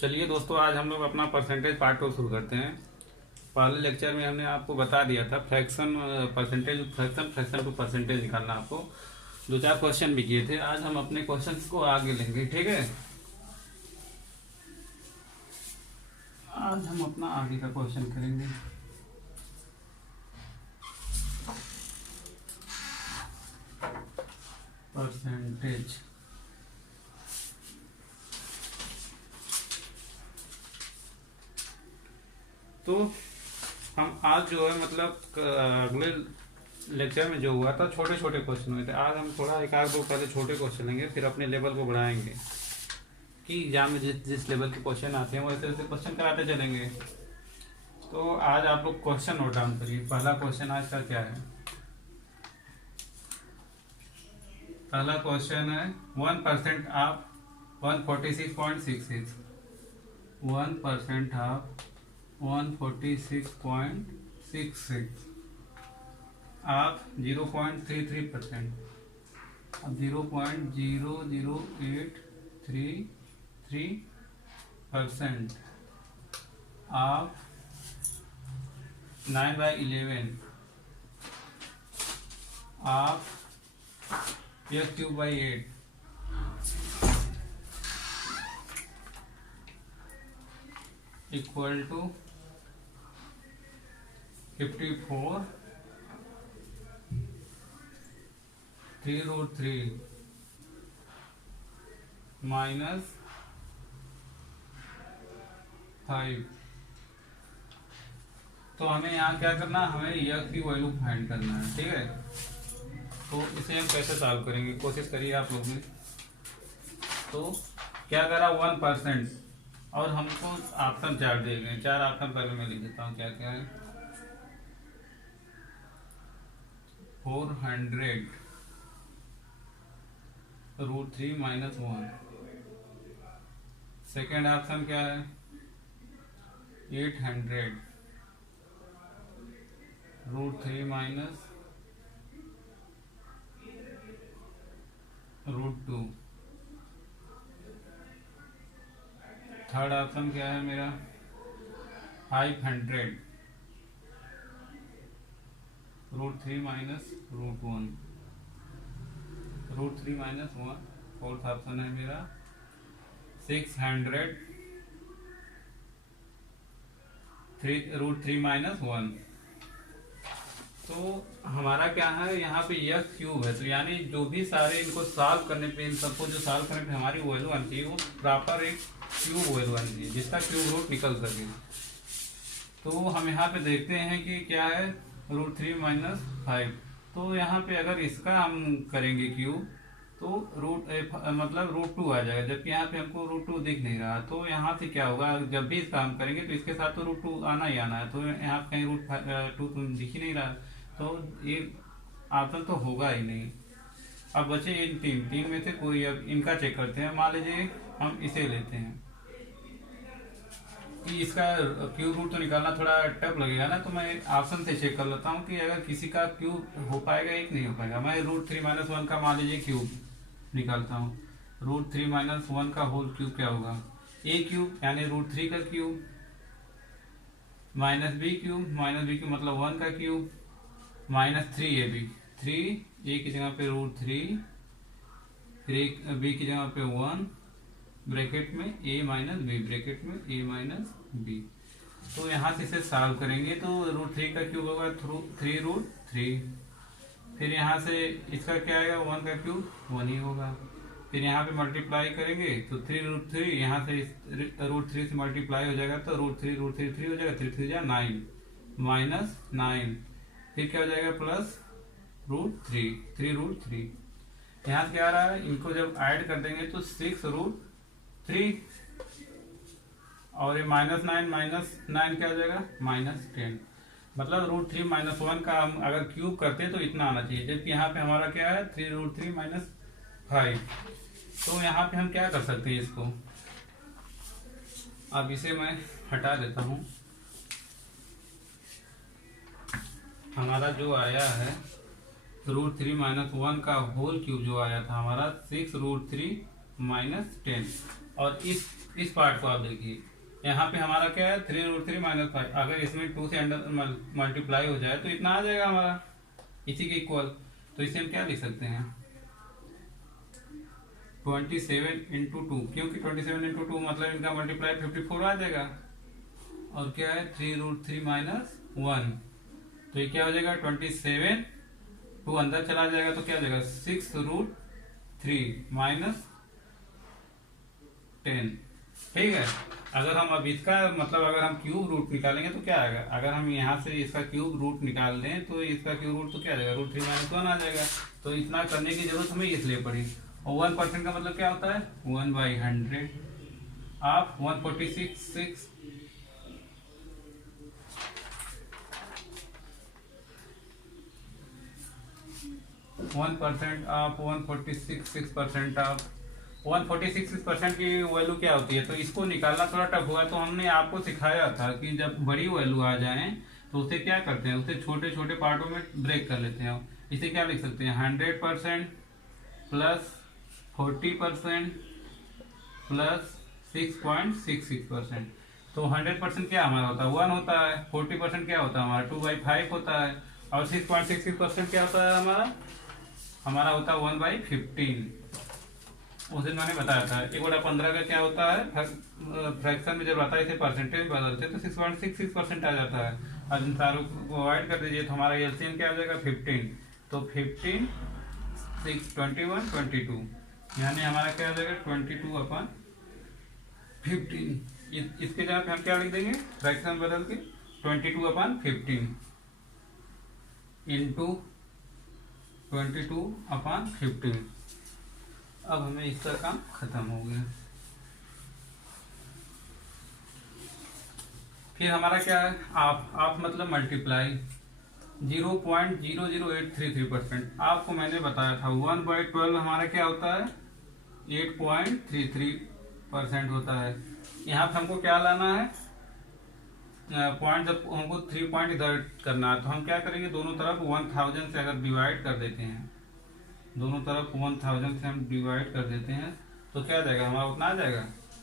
चलिए दोस्तों, आज हम लोग अपना परसेंटेज पार्ट 2 शुरू करते हैं। पहले लेक्चर में हमने आपको बता दिया था fraction percentage fraction to percentage निकालना। आपको दो चार क्वेश्चन भी किए थे। आज हम अपने क्वेश्चंस को आगे लेंगे, ठीक है। आज हम अपना आगे का क्वेश्चन करेंगे। परसेंटेज तो हम आज जो है मतलब अगले लेक्चर में जो हुआ था छोटे छोटे क्वेश्चन हुए थे। आज हम थोड़ा एक आध दो पहले छोटे क्वेश्चन लेंगे, फिर अपने लेवल को बढ़ाएंगे कि एग्जाम में जिस लेवल के क्वेश्चन आते हैं वैसे वैसे क्वेश्चन कराते चलेंगे। तो आज आप लोग क्वेश्चन नोट डाउन करिए। पहला क्वेश्चन आज का क्या है? पहला क्वेश्चन है 1% ऑफ 146.66। 1% ऑफ 146.66 आप 0.33%। अब 0.00833% आप 9/11 आप x3/8 इक्वल टू 54 3√3 माइनस 5। तो हमें यहाँ क्या करना है, हमें यह की वैल्यू फाइंड करना है, ठीक है। तो इसे हम कैसे सॉल्व करेंगे, कोशिश करिए आप लोग भी। तो क्या करा 1% और हमको ऑप्शन 4 दिए गए। 4 ऑप्शन पहले मैं लिख देता हूँ क्या क्या है। 400√3 माइनस 1। सेकेंड ऑप्शन क्या है 800√3 माइनस √2। थर्ड ऑप्शन क्या है मेरा 500√3 माइनस √1। √3 माइनस 1। फोर्थ ऑप्शन है मेरा 600√3 माइनस 1। तो हमारा क्या है यहाँ पे यह क्यूब है, तो यानी जो भी सारे इनको सॉल्व करने पे, इन सबको जो सॉल्व करने पे हमारी वैल्यू आनी चाहिए वो प्रॉपर एक क्यूब वैल्यू आनी चाहिए जिसका क्यूब रूट निकल सके। तो हम यहाँ पे देखते हैं कि क्या है √3 माइनस 5। तो यहाँ पे अगर इसका हम करेंगे क्यूब तो मतलब √2 आ जाएगा, जबकि यहाँ पे हमको √2 दिख नहीं रहा। तो यहाँ से क्या होगा, जब भी इसका हम करेंगे तो इसके साथ तो √2 आना ही आना है। तो यहाँ पे कहीं √2 तो दिख ही नहीं रहा, तो ये ऑप्शन तो होगा ही नहीं। अब बचे इन तीन में से कोई, अब इनका चेक करते हैं। मान लीजिए हम इसे लेते हैं कि इसका क्यूब रूट तो निकालना थोड़ा टफ लगेगा ना, तो मैं ऑप्शन से चेक कर लेता हूँ कि अगर किसी का क्यूब हो पाएगा या नहीं हो पाएगा। मैं √3 माइनस 1 का मान लीजिए क्यूब निकालता हूँ। √3 माइनस 1 का होल क्यूब क्या होगा, a क्यूब यानी √3 का cube minus b cube, minus b cube मतलब 1 का क्यूब माइनस 3ab। 3a की जगह पे √3, फिर b की जगह पे 1 ब्रैकेट में a माइनस b, ब्रैकेट में a माइनस b। तो यहाँ से इसे सॉल्व करेंगे तो √3 का क्यूब होगा 3√3। फिर यहाँ से इसका क्या आएगा 1 का क्यूब 1 ही होगा। फिर यहाँ पे मल्टीप्लाई करेंगे तो 3√3, यहाँ से √3 से मल्टीप्लाई हो जाएगा तो √3 हो जाएगा, 3 9 माइनस 9। फिर क्या हो जाएगा प्लस √3, 3√3। यहाँ से क्या आ रहा है, इनको जब ऐड कर देंगे तो 6√3 और ये -9 क्या हो जाएगा -10। मतलब √3 माइनस 1 का हम अगर क्यूब करते हैं तो इतना आना चाहिए, जबकि यहाँ पे हमारा क्या है 3√3 माइनस 5। तो यहाँ पे हम क्या कर सकते हैं इसको, अब इसे मैं हटा देता हूँ। हमारा जो आया है √3 माइनस 1 का होल क्यूब जो आया था हमारा 6√3 माइनस 10। और इस पार्ट को आप देखिए, यहाँ पे हमारा क्या है 3√3 माइनस 5, अगर इसमें 2 से अंडर मल्टीप्लाई हो जाए तो इतना आ जाएगा हमारा, इसी के इक्वल। तो इसे हम क्या लिख सकते हैं 27/2, क्योंकि 27/2 मतलब इनका मल्टीप्लाई 54 आ जाएगा। और क्या है 3√3 माइनस 1, तो ये क्या हो जाएगा 27, 2 अंदर चला जाएगा तो क्या हो जाएगा 6√3 माइनस 10। ठीक है, अगर हम अब इसका मतलब अगर हम क्यूब रूट निकालेंगे तो क्या आएगा, अगर हम यहाँ से इसका क्यूब रूट निकाल दें तो इसका क्यूब रूट तो क्या आ जाएगा √3 माइनस 1 आ जाएगा। तो इतना करने की जरूरत हमें इसलिए पड़ी। और 1% का मतलब क्या होता है 1/100 आप 146 1% आप 146% आप 146% की वैल्यू क्या होती है, तो इसको निकालना थोड़ा टफ हुआ। तो हमने आपको सिखाया था कि जब बड़ी वैल्यू आ जाए तो उसे क्या करते हैं, उसे छोटे छोटे पार्टों में ब्रेक कर लेते हैं। इसे क्या लिख सकते हैं 100% प्लस 40% प्लस 6.66%। तो 100% क्या हमारा होता है 1 होता है, 40% क्या होता है हमारा 2/5 होता है, और 6.66% क्या होता है हमारा होता है 1/15। उस दिन मैंने बताया था 1/15 का क्या होता है फ्रैक्शन में जब आता है इसे परसेंटेज में बदलते हैं तो 6.66% आ जाता है। अब इन सारों को अवॉइड कर दीजिए तो हमारा एलसीएम क्या आ जाएगा 15। तो 15 6 21 22, यानी हमारा क्या आ जाएगा 22/15। इसके जगह पे हम क्या लिख देंगे फ्रैक्शन बदल के 22/15 इंटू 22/15। अब हमें इसका काम खत्म हो गया। फिर हमारा क्या है आप मतलब मल्टीप्लाई 0.00833%। आपको मैंने बताया था 1/12 हमारा क्या होता है 8.33% होता है। यहाँ पे हमको क्या लाना है पॉइंट, जब हमको 3 पॉइंट इधर करना है तो हम क्या करेंगे दोनों तरफ 1000 से अगर डिवाइड कर देते हैं, दोनों तरफ 1000 से हम डिवाइड कर देते हैं तो क्या आ जाएगा हमारा उतना आ जाएगा।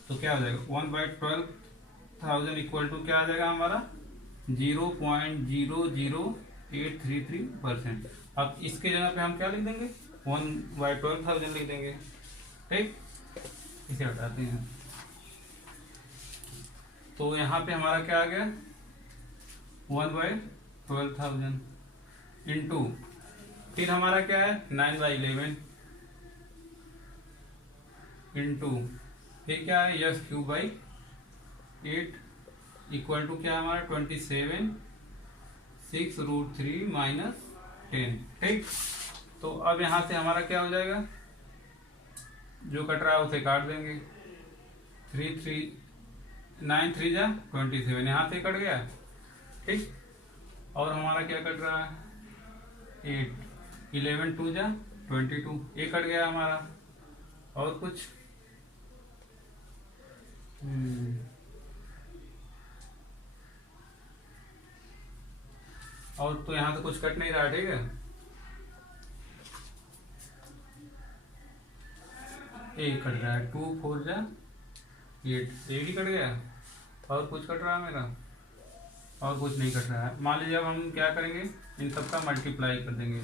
तो क्या आ जाएगा 1/12,000 इक्वल टू क्या आ जाएगा हमारा 0.00833%। अब इसके जगह पे हम क्या लिख देंगे 1/12,000 लिख देंगे। ठीक, इसे हटाते हैं तो यहाँ पे हमारा क्या आ गया 1/12,000 इंटू फिर हमारा क्या है 9/11 इंटू फिर क्या है S3/8 इक्वल टू क्या हमारा 27 6√3 माइनस 10। ठीक, तो अब यहां से हमारा क्या हो जाएगा जो कट रहा है उसे काट देंगे 9 3 जा 27 यहाँ से कट गया। ठीक, और हमारा क्या कट रहा है 8 11 2 जा 22 ये कट गया हमारा। और कुछ और तो यहाँ से कुछ कट नहीं रहा। ठीक है, ए कट रहा है 2 4 जा 8 ही कट गया। और कुछ कट रहा है मेरा और कुछ नहीं कट रहा है। मान लीजिए अब हम क्या करेंगे इन सबका मल्टीप्लाई कर देंगे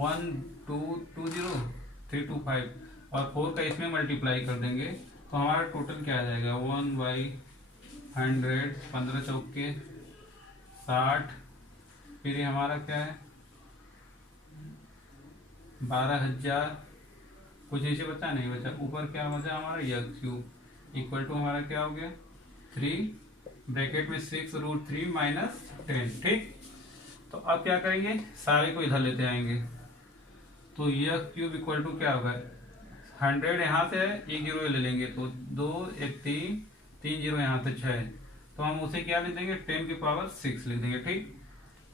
1 2 2 0 3 2 5 और 4 का इसमें मल्टीप्लाई कर देंगे तो हमारा टोटल क्या आ जाएगा 1/100 15 चौके 60। फिर ये हमारा क्या है 12,000 कुछ नीचे बचा नहीं बचा, ऊपर क्या बचा हमारा क्यूब इक्वल टू हमारा क्या हो गया 3 ब्रैकेट में 6√3 माइनस 10। ठीक, तो अब क्या करेंगे सारे को इधर लेते आएंगे तो यह क्यूब इक्वल टू क्या होगा 100 यहाँ से है 1 0 ले लेंगे तो 2 1 3 3 0 यहाँ से 6 तो हम उसे क्या लिख देंगे 10⁶ लिख देंगे। ठीक,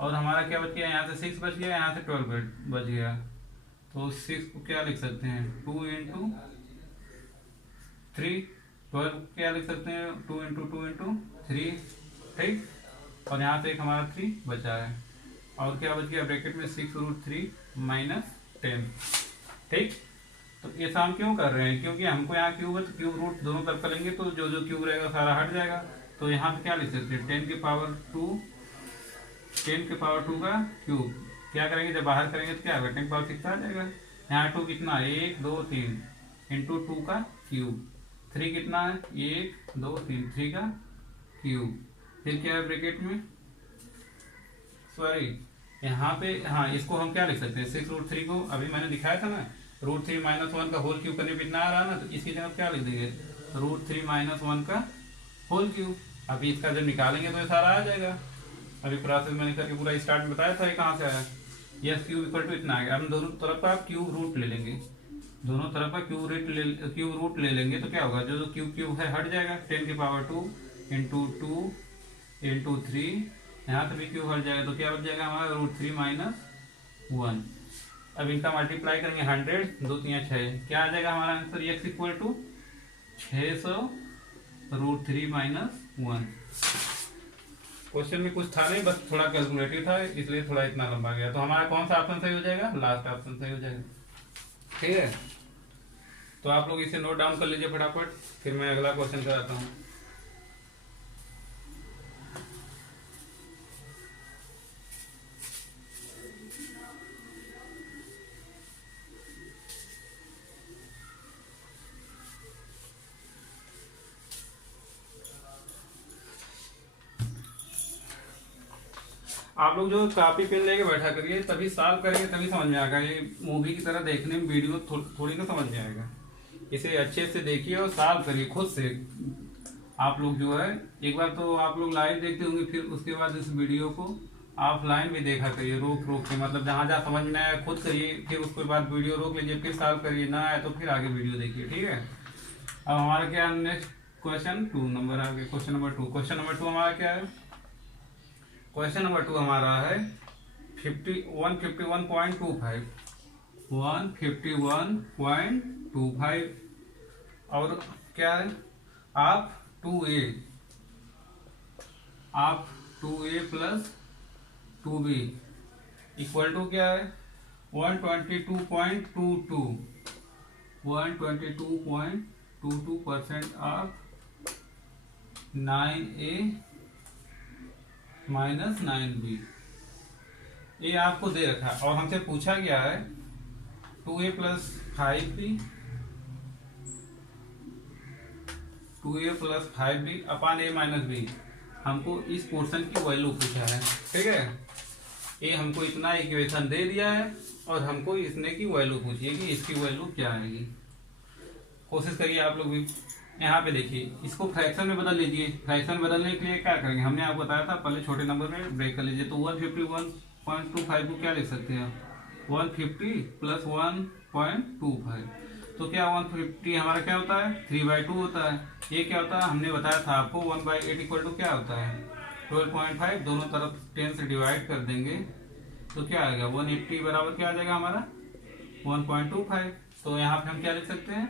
और हमारा क्या बच गया यहाँ से 6 बच गया यहाँ से 12 बच गया तो 6 को क्या लिख सकते हैं 2 × 3 12 क्या लिख सकते हैं 2 × 2 × 3। ठीक, और यहाँ से एक हमारा 3 बचा है और क्या बच गया ब्रैकेट में 6√3 माइनस 10। ठीक, तो तो ऐसा हम क्यों कर रहे हैं, क्योंकि हमको यहाँ क्यूब है तो क्यूब रूट दोनों तरफ का लेंगे तो जो जो क्यूब रहेगा सारा हट जाएगा। तो यहाँ पे क्या लिख सकते हैं, 10 की पावर 2 का क्यूब। क्या करेंगे, जब बाहर करेंगे तो क्या होगा, 10 की पावर 6 आ जाएगा। यहाँ 2 कितना, 1 2 3 इंटू 2 का क्यूब। 3 कितना है, 1 2 3, 3 का क्यूब। फिर क्या है ब्रैकेट में, सॉरी यहाँ पे, हाँ इसको हम क्या लिख सकते हैं, 6√3 को अभी मैंने दिखाया था ना, √3 - 1 का होल क्यूब करने पे इतना आ रहा ना, तो इसकी जगह क्या लिख देंगे, √3 - 1 का होल क्यूब। अभी इसका जब निकालेंगे तो ये सारा आ जाएगा। अभी प्रोसेस मैंने करके पूरा स्टार्ट में बताया था ये कहाँ से आया। यस क्यूब इक्वल टू इतना आ गया। हम दोनों तरफ का क्यूब रूट ले लेंगे, दोनों तरफ का क्यूब रूट ले लेंगे तो क्या होगा, जो जो क्यूब है हट जाएगा। 10 की पावर 2 इंटू 2 इंटू 3, यहाँ से भी क्यूब हट जाएगा तो क्या बच जाएगा हमारा, √3 - 1। अब इनका मल्टीप्लाई करेंगे 100, 2 3 6, क्या आ जाएगा हमारा answer, x equal to 600 √3 - 1। Question में कुछ था नहीं, बस थोड़ा कैलकुलेटिव था इसलिए थोड़ा इतना लंबा गया। तो हमारा कौन सा ऑप्शन सही हो जाएगा, लास्ट ऑप्शन सही हो जाएगा। ठीक है, तो आप लोग इसे नोट डाउन कर लीजिए फटाफट, फिर मैं अगला क्वेश्चन कराता हूँ। आप लोग जो कॉपी पेन लेके बैठा करिए, तभी सॉल्व करेंगे तभी समझ में आएगा। ये मूवी की तरह देखने में वीडियो थोड़ी ना समझ में आएगा। इसे अच्छे से देखिए और सॉल्व करिए खुद से। आप लोग जो है एक बार तो आप लोग लाइव देखते होंगे, फिर उसके बाद इस वीडियो को ऑफलाइन भी देखा करिए, रोक रोक के, मतलब जहाँ जहाँ समझ में आया खुद करिए, फिर उसके बाद वीडियो रोक लीजिए, फिर सॉल्व करिए, ना आए तो फिर आगे वीडियो देखिए। ठीक है, अब हमारा क्या नेक्स्ट क्वेश्चन 2 नंबर आ गया। क्वेश्चन नंबर 2 हमारा क्या है, क्वेश्चन नंबर 2 हमारा है 151.25 और क्या है, आप 2a plus 2b equal to क्या है, 122.22% ऑफ 9a - 9b। ये आपको दे रखा है और हमसे पूछा गया है 2a + 5b upon a - b। हमको इस पोर्शन की वैल्यू पूछा है। ठीक है, ये हमको इतना इक्वेशन दे दिया है और हमको इसने की वैल्यू पूछी है कि इसकी वैल्यू क्या आएगी। कोशिश करिए आप लोग भी। यहाँ पे देखिए, इसको फ्रैक्शन में बदल लीजिए। फ्रैक्शन बदलने के लिए क्या करेंगे, हमने आपको बताया था, पहले छोटे नंबर में ब्रेक कर लीजिए। तो 151.25 को क्या लिख सकते हैं, 150 + 1.25। तो क्या 150 हमारा क्या होता है, 3/2 होता है। ये क्या होता है, हमने बताया था आपको 1/8 इक्वल टू क्या होता है, 12.5। दोनों तरफ 10 से डिवाइड कर देंगे तो क्या आएगा, 180 बराबर क्या आ जाएगा हमारा, 1.25। तो यहाँ पे हम क्या लिख सकते हैं,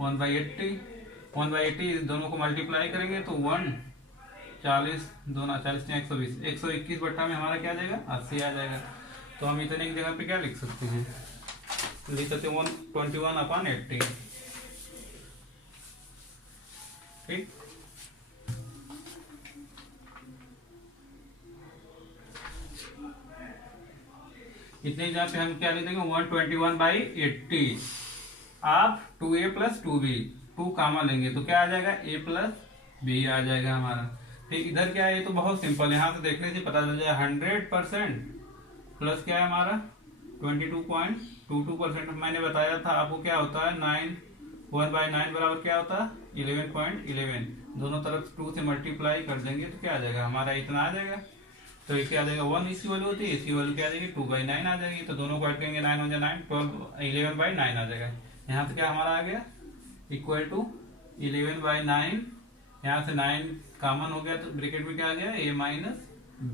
1/80 दोनों को मल्टीप्लाई करेंगे तो 140 2 40 120 121 बट्टा में हमारा क्या आ जाएगा, 80 आ जाएगा। तो हम इतने की जगह पे क्या लिख सकते हैं, लिख सकते हैं 121/80। ठीक, इतने जगह पे हम क्या लिख देंगे, 121/80 आप 2a + 2b, 2 कामा लेंगे तो क्या आ जाएगा, a + b आ जाएगा हमारा। फिर इधर क्या है, ये तो बहुत सिंपल, यहाँ से देखने से पता चल जाएगा 100% प्लस क्या है हमारा 22.22%। मैंने बताया था आपको क्या होता है, 1/9 बराबर क्या होता है, 11.11। दोनों तरफ 2 से मल्टीप्लाई कर देंगे तो क्या आ जाएगा हमारा, इतना आ जाएगा। तो ये क्या आ जाएगा, 1 इसकी वैल्यू होती है, इसकी वैल्यू क्या आ जाएगी, 2/9 आ जाएगी। तो दोनों को ऐड करेंगे, 9 हो जाए 9, 11/9 आ जाएगा। यहाँ से क्या हमारा आ गया, इक्वल टू 11/9। यहाँ से 9 कॉमन हो गया तो ब्रैकेट में क्या आ गया, a -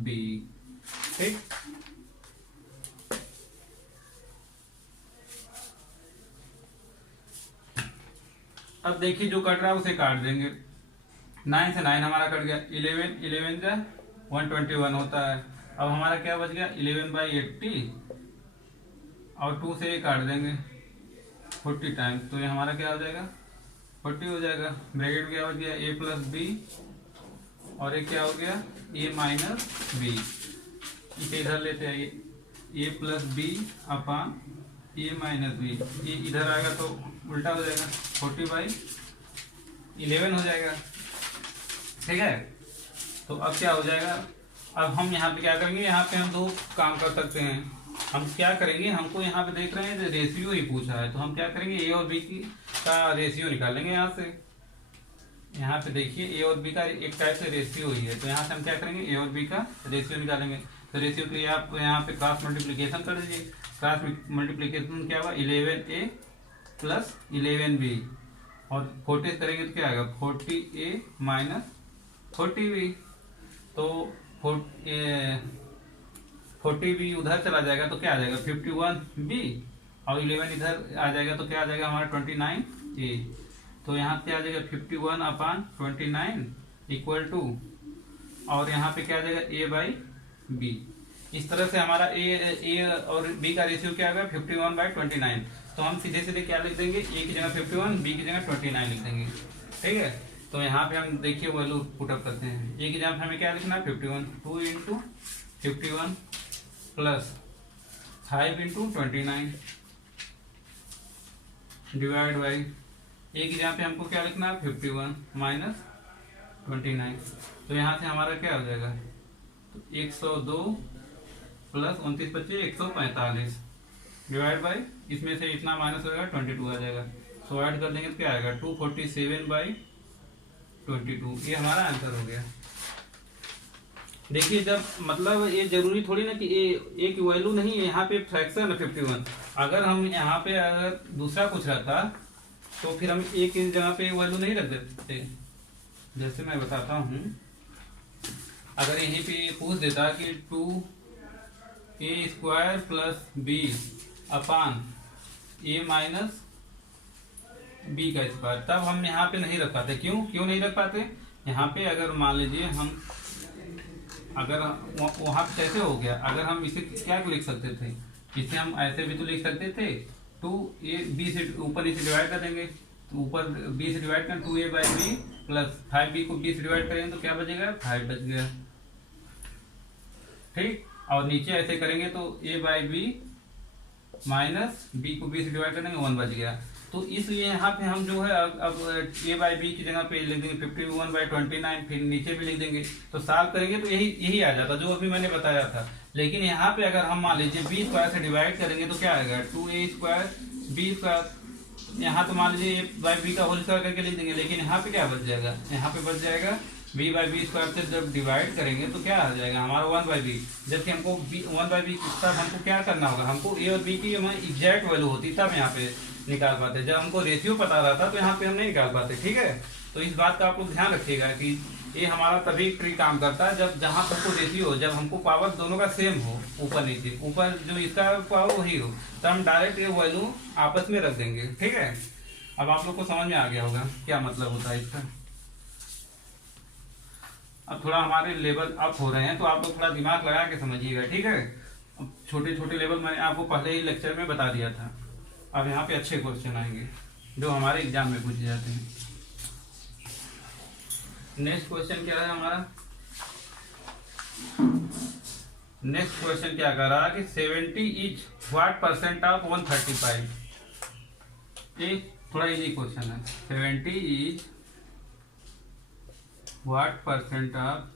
b। ठीक, अब देखिए जो कट रहा है उसे काट देंगे। 9 से 9 हमारा कट गया, 11 का 121 होता है। अब हमारा क्या बच गया, 11/80 और 2 से काट देंगे 40 टाइम्स, तो ये हमारा क्या हो जाएगा 40 हो जाएगा। ब्रैकेट क्या हो गया a प्लस बी और एक क्या हो गया a माइनस बी, इसे इधर लेते हैं a plus B upon a minus B, ये इधर आएगा तो उल्टा हो जाएगा 40/11 हो जाएगा। ठीक है, तो अब क्या हो जाएगा, अब हम यहाँ पे क्या करेंगे, यहाँ पे हम दो काम कर सकते हैं। हम क्या करेंगे, हमको यहाँ पे देख रहे हैं रेशियो ही पूछा है, तो हम क्या करेंगे ए और बी की का रेशियो निकालेंगे यहाँ से। यहाँ पे देखिए ए और बी का एक टाइप से रेशियो ही है, तो यहाँ से हम क्या करेंगे ए और बी का रेशियो निकालेंगे। तो रेशियो के लिए आप यहाँ पे क्रॉस मल्टीप्लीकेशन कर दीजिए। क्रॉस मल्टीप्लीकेशन क्या होगा 11a प्लस 11b और 40 करेंगे तो क्या आएगा 40a माइनस 40b, तो 40b उधर चला जाएगा तो क्या आ जाएगा 51b और 11 इधर आ जाएगा तो क्या आ जाएगा हमारा 29a। तो यहाँ पे आ जाएगा 51/29 इक्वल टू, और यहाँ पे क्या आ जाएगा a/b। इस तरह से हमारा a और b का रेशियो क्या आएगा 51/29। तो हम सीधे सीधे क्या लिख देंगे, a की जगह 51, b की जगह 29 लिख देंगे। ठीक है, तो यहाँ पे हम देखिए वैल्यू पुटअप करते हैं। a की जगह हमें क्या लिखना है 51, 2 into 51 plus 5 into 29 divide by a की जगह पे हमको क्या लिखना है 51 माइनस 29। तो यहाँ से हमारा क्या हो जाएगा, तो 102 प्लस 29 25 145 डिवाइड बाई, इसमें से इतना माइनस हो जाएगा 22 आ जाएगा, तो ऐड कर देंगे तो क्या आएगा 247/22। ये हमारा आंसर हो गया। देखिए जब मतलब ये जरूरी थोड़ी ना कि ए की वैल्यू नहीं है, यहाँ पे फ्रैक्शन है 51। अगर हम यहाँ पे अगर दूसरा कुछ रहता तो फिर हम ए की जगह पे वैल्यू नहीं रख देते। जैसे मैं बताता हूँ, अगर यहीं पे पूछ देता कि 2a² plus b upon a minus b का स्क्वायर, तब हम यहाँ पे नहीं रख पाते। क्यों नहीं रख पाते, यहाँ पे अगर मान लीजिए हम अगर वहां पे कैसे हो गया, अगर हम इसे क्या लिख सकते थे, इसे हम ऐसे भी तो लिख सकते थे 2a से ऊपर इसे डिवाइड कर देंगे, तो ऊपर b से डिवाइड कर 2a/b प्लस 5b को b से डिवाइड करेंगे तो क्या बचेगा 5 बच गया। ठीक, और नीचे ऐसे करेंगे तो a/b माइनस b को b से डिवाइड करेंगे 1 बच गया। तो इसलिए यहाँ पे हम जो है अब a/b की जगह पे लिख देंगे 51/29, फिर नीचे भी लिख देंगे, तो सॉल्व करेंगे तो यही आ जाता जो अभी मैंने बताया था। लेकिन यहाँ पे अगर हम मान लीजिए b² से डिवाइड करेंगे तो क्या आएगा 2a² b², यहाँ तो मान लीजिए a/b का होल स्क्वायर करके लिख देंगे, लेकिन यहाँ पे क्या बच जाएगा, यहाँ पे बच जाएगा b/b² से जब डिवाइड करेंगे तो क्या आ जाएगा हमारा 1/b। जबकि हमको 1/b तब हमको क्या करना होगा, हमको a और b की एग्जैक्ट वैल्यू होती तब यहाँ पे निकाल पाते। जब हमको रेशियो पता रहता तो यहाँ पे हम नहीं निकाल पाते। ठीक है, तो इस बात का आप लोग ध्यान रखिएगा कि ये हमारा तभी ट्रिक काम करता है जब जहाँ तक को रेशियो हो, जब हमको पावर दोनों का सेम हो, ऊपर नीचे, ऊपर जो इसका पावर वही हो, तो हम डायरेक्ट ये वैल्यू आपस में रख देंगे। ठीक है, अब आप लोग को समझ में आ गया होगा क्या मतलब होता है इसका। अब थोड़ा हमारे लेवल अप हो रहे हैं तो आप लोग थोड़ा दिमाग लगा के समझिएगा। ठीक है, अब छोटे छोटे लेवल मैंने आपको पहले ही लेक्चर में बता दिया था। अब यहाँ पे अच्छे क्वेश्चन आएंगे जो हमारे एग्जाम में पूछे जाते हैं। नेक्स्ट क्वेश्चन क्या है हमारा, नेक्स्ट क्वेश्चन क्या कर रहा है कि 70 इज व्हाट परसेंट ऑफ 135। ये थोड़ा इजी क्वेश्चन है। 70 इज व्हाट परसेंट ऑफ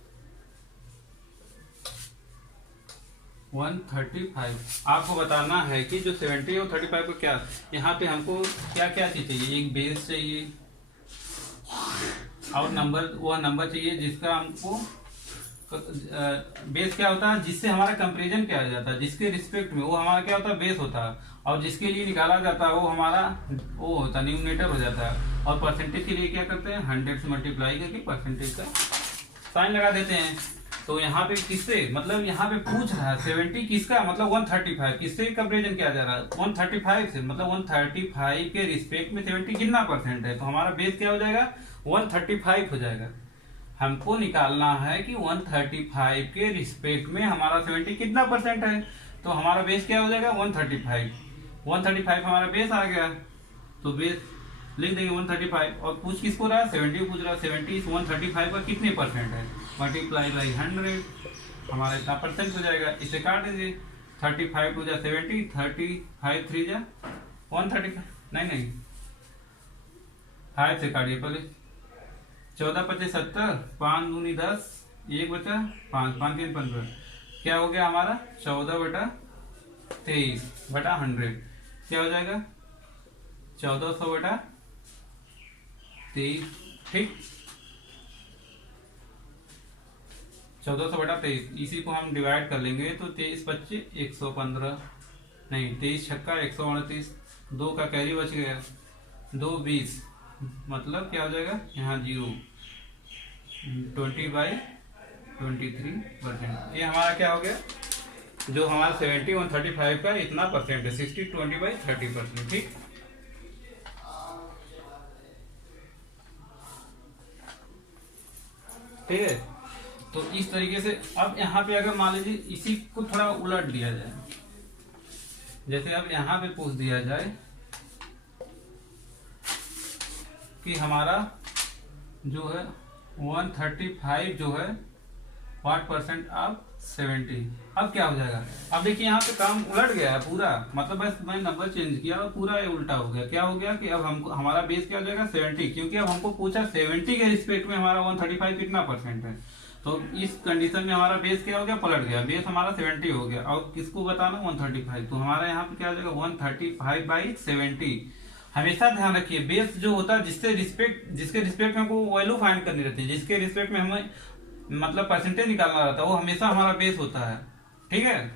135। आपको बताना है कि जो 70 और 35 को क्या, यहाँ पे हमको क्या क्या चीज चाहिए, एक बेस चाहिए और नंबर, वह नंबर चाहिए जिसका हमको बेस क्या होता है, जिससे हमारा कंपैरिजन किया जाता है, जिसके रिस्पेक्ट में वो हमारा क्या होता है बेस होता है, और जिसके लिए निकाला जाता है वो हमारा वो होता है न्यूमरेटर हो जाता है। और परसेंटेज के लिए क्या करते हैं 100 से मल्टीप्लाई करके परसेंटेज का साइन लगा देते हैं। तो यहाँ पे किससे, मतलब यहाँ पे पूछ रहा है 70 किसका, मतलब 135 किससे कंपैरिजन किया जा रहा है 135 से, मतलब 135 के रिस्पेक्ट में 70 कितना परसेंट है, तो हमारा बेस क्या हो जाएगा 135 हो जाएगा। हमको निकालना है कि 135 के रिस्पेक्ट में हमारा 70 कितना परसेंट है, तो हमारा बेस क्या हो जाएगा 135 हमारा बेस आ गया। तो बेस लिख देंगे 135 और पूछ किसको रहा है 70 पूछ रहा है 70 135 का कितने परसेंट है मल्टीप्लाई बाई 100 हमारा इतना परसेंट हो जाएगा। इसे काट दीजिए 35 टू जा 70 35 3 जा 135 नहीं 5 से काटिए पहले 14 25 70 5 दूनी 10 1 बचा 5 5 3 15 क्या हो गया हमारा 14/23 बटा 100 क्या हो जाएगा 1400/23 ठीक 1400/23 इसी को हम डिवाइड कर लेंगे तो 23 25 115 नहीं 23 छक्का 138 2 का कैरी बच गया 2 20 मतलब क्या हो जाएगा यहाँ 0 20/23%। ये हमारा क्या हो गया जो हमारा 70 135 का इतना परसेंट है 60 20/30%। ठीक ठीक है। तो इस तरीके से अब यहाँ पे अगर मान लीजिए इसी को थोड़ा उलट दिया जाए जैसे अब यहाँ पे पूछ दिया जाए कि हमारा जो है 135 जो है व्हाट परसेंट ऑफ 70 अब क्या हो जाएगा। अब देखिए यहाँ पे काम उलट गया है पूरा मतलब बस मैं नंबर चेंज किया और पूरा उल्टा हो गया। क्या हो गया कि अब हमको हमारा बेस क्या हो जाएगा 70 क्योंकि अब हमको पूछा 70 के रिस्पेक्ट में हमारा 135 कितना परसेंट है। तो इस कंडीशन में हमारा बेस क्या हो गया पलट गया बेस हमारा 70 हो गया और किसको बताना 135 तो हमारा यहाँ पे क्या हो जाएगा 135/70। हमेशा ध्यान रखिए बेस जो होता है जिसके रिस्पेक्ट में हमको वैल्यू फाइंड करनी रहती है जिसके रिस्पेक्ट में हमें मतलब परसेंटेज निकालना रहता है वो हमेशा हमारा बेस होता है। ठीक है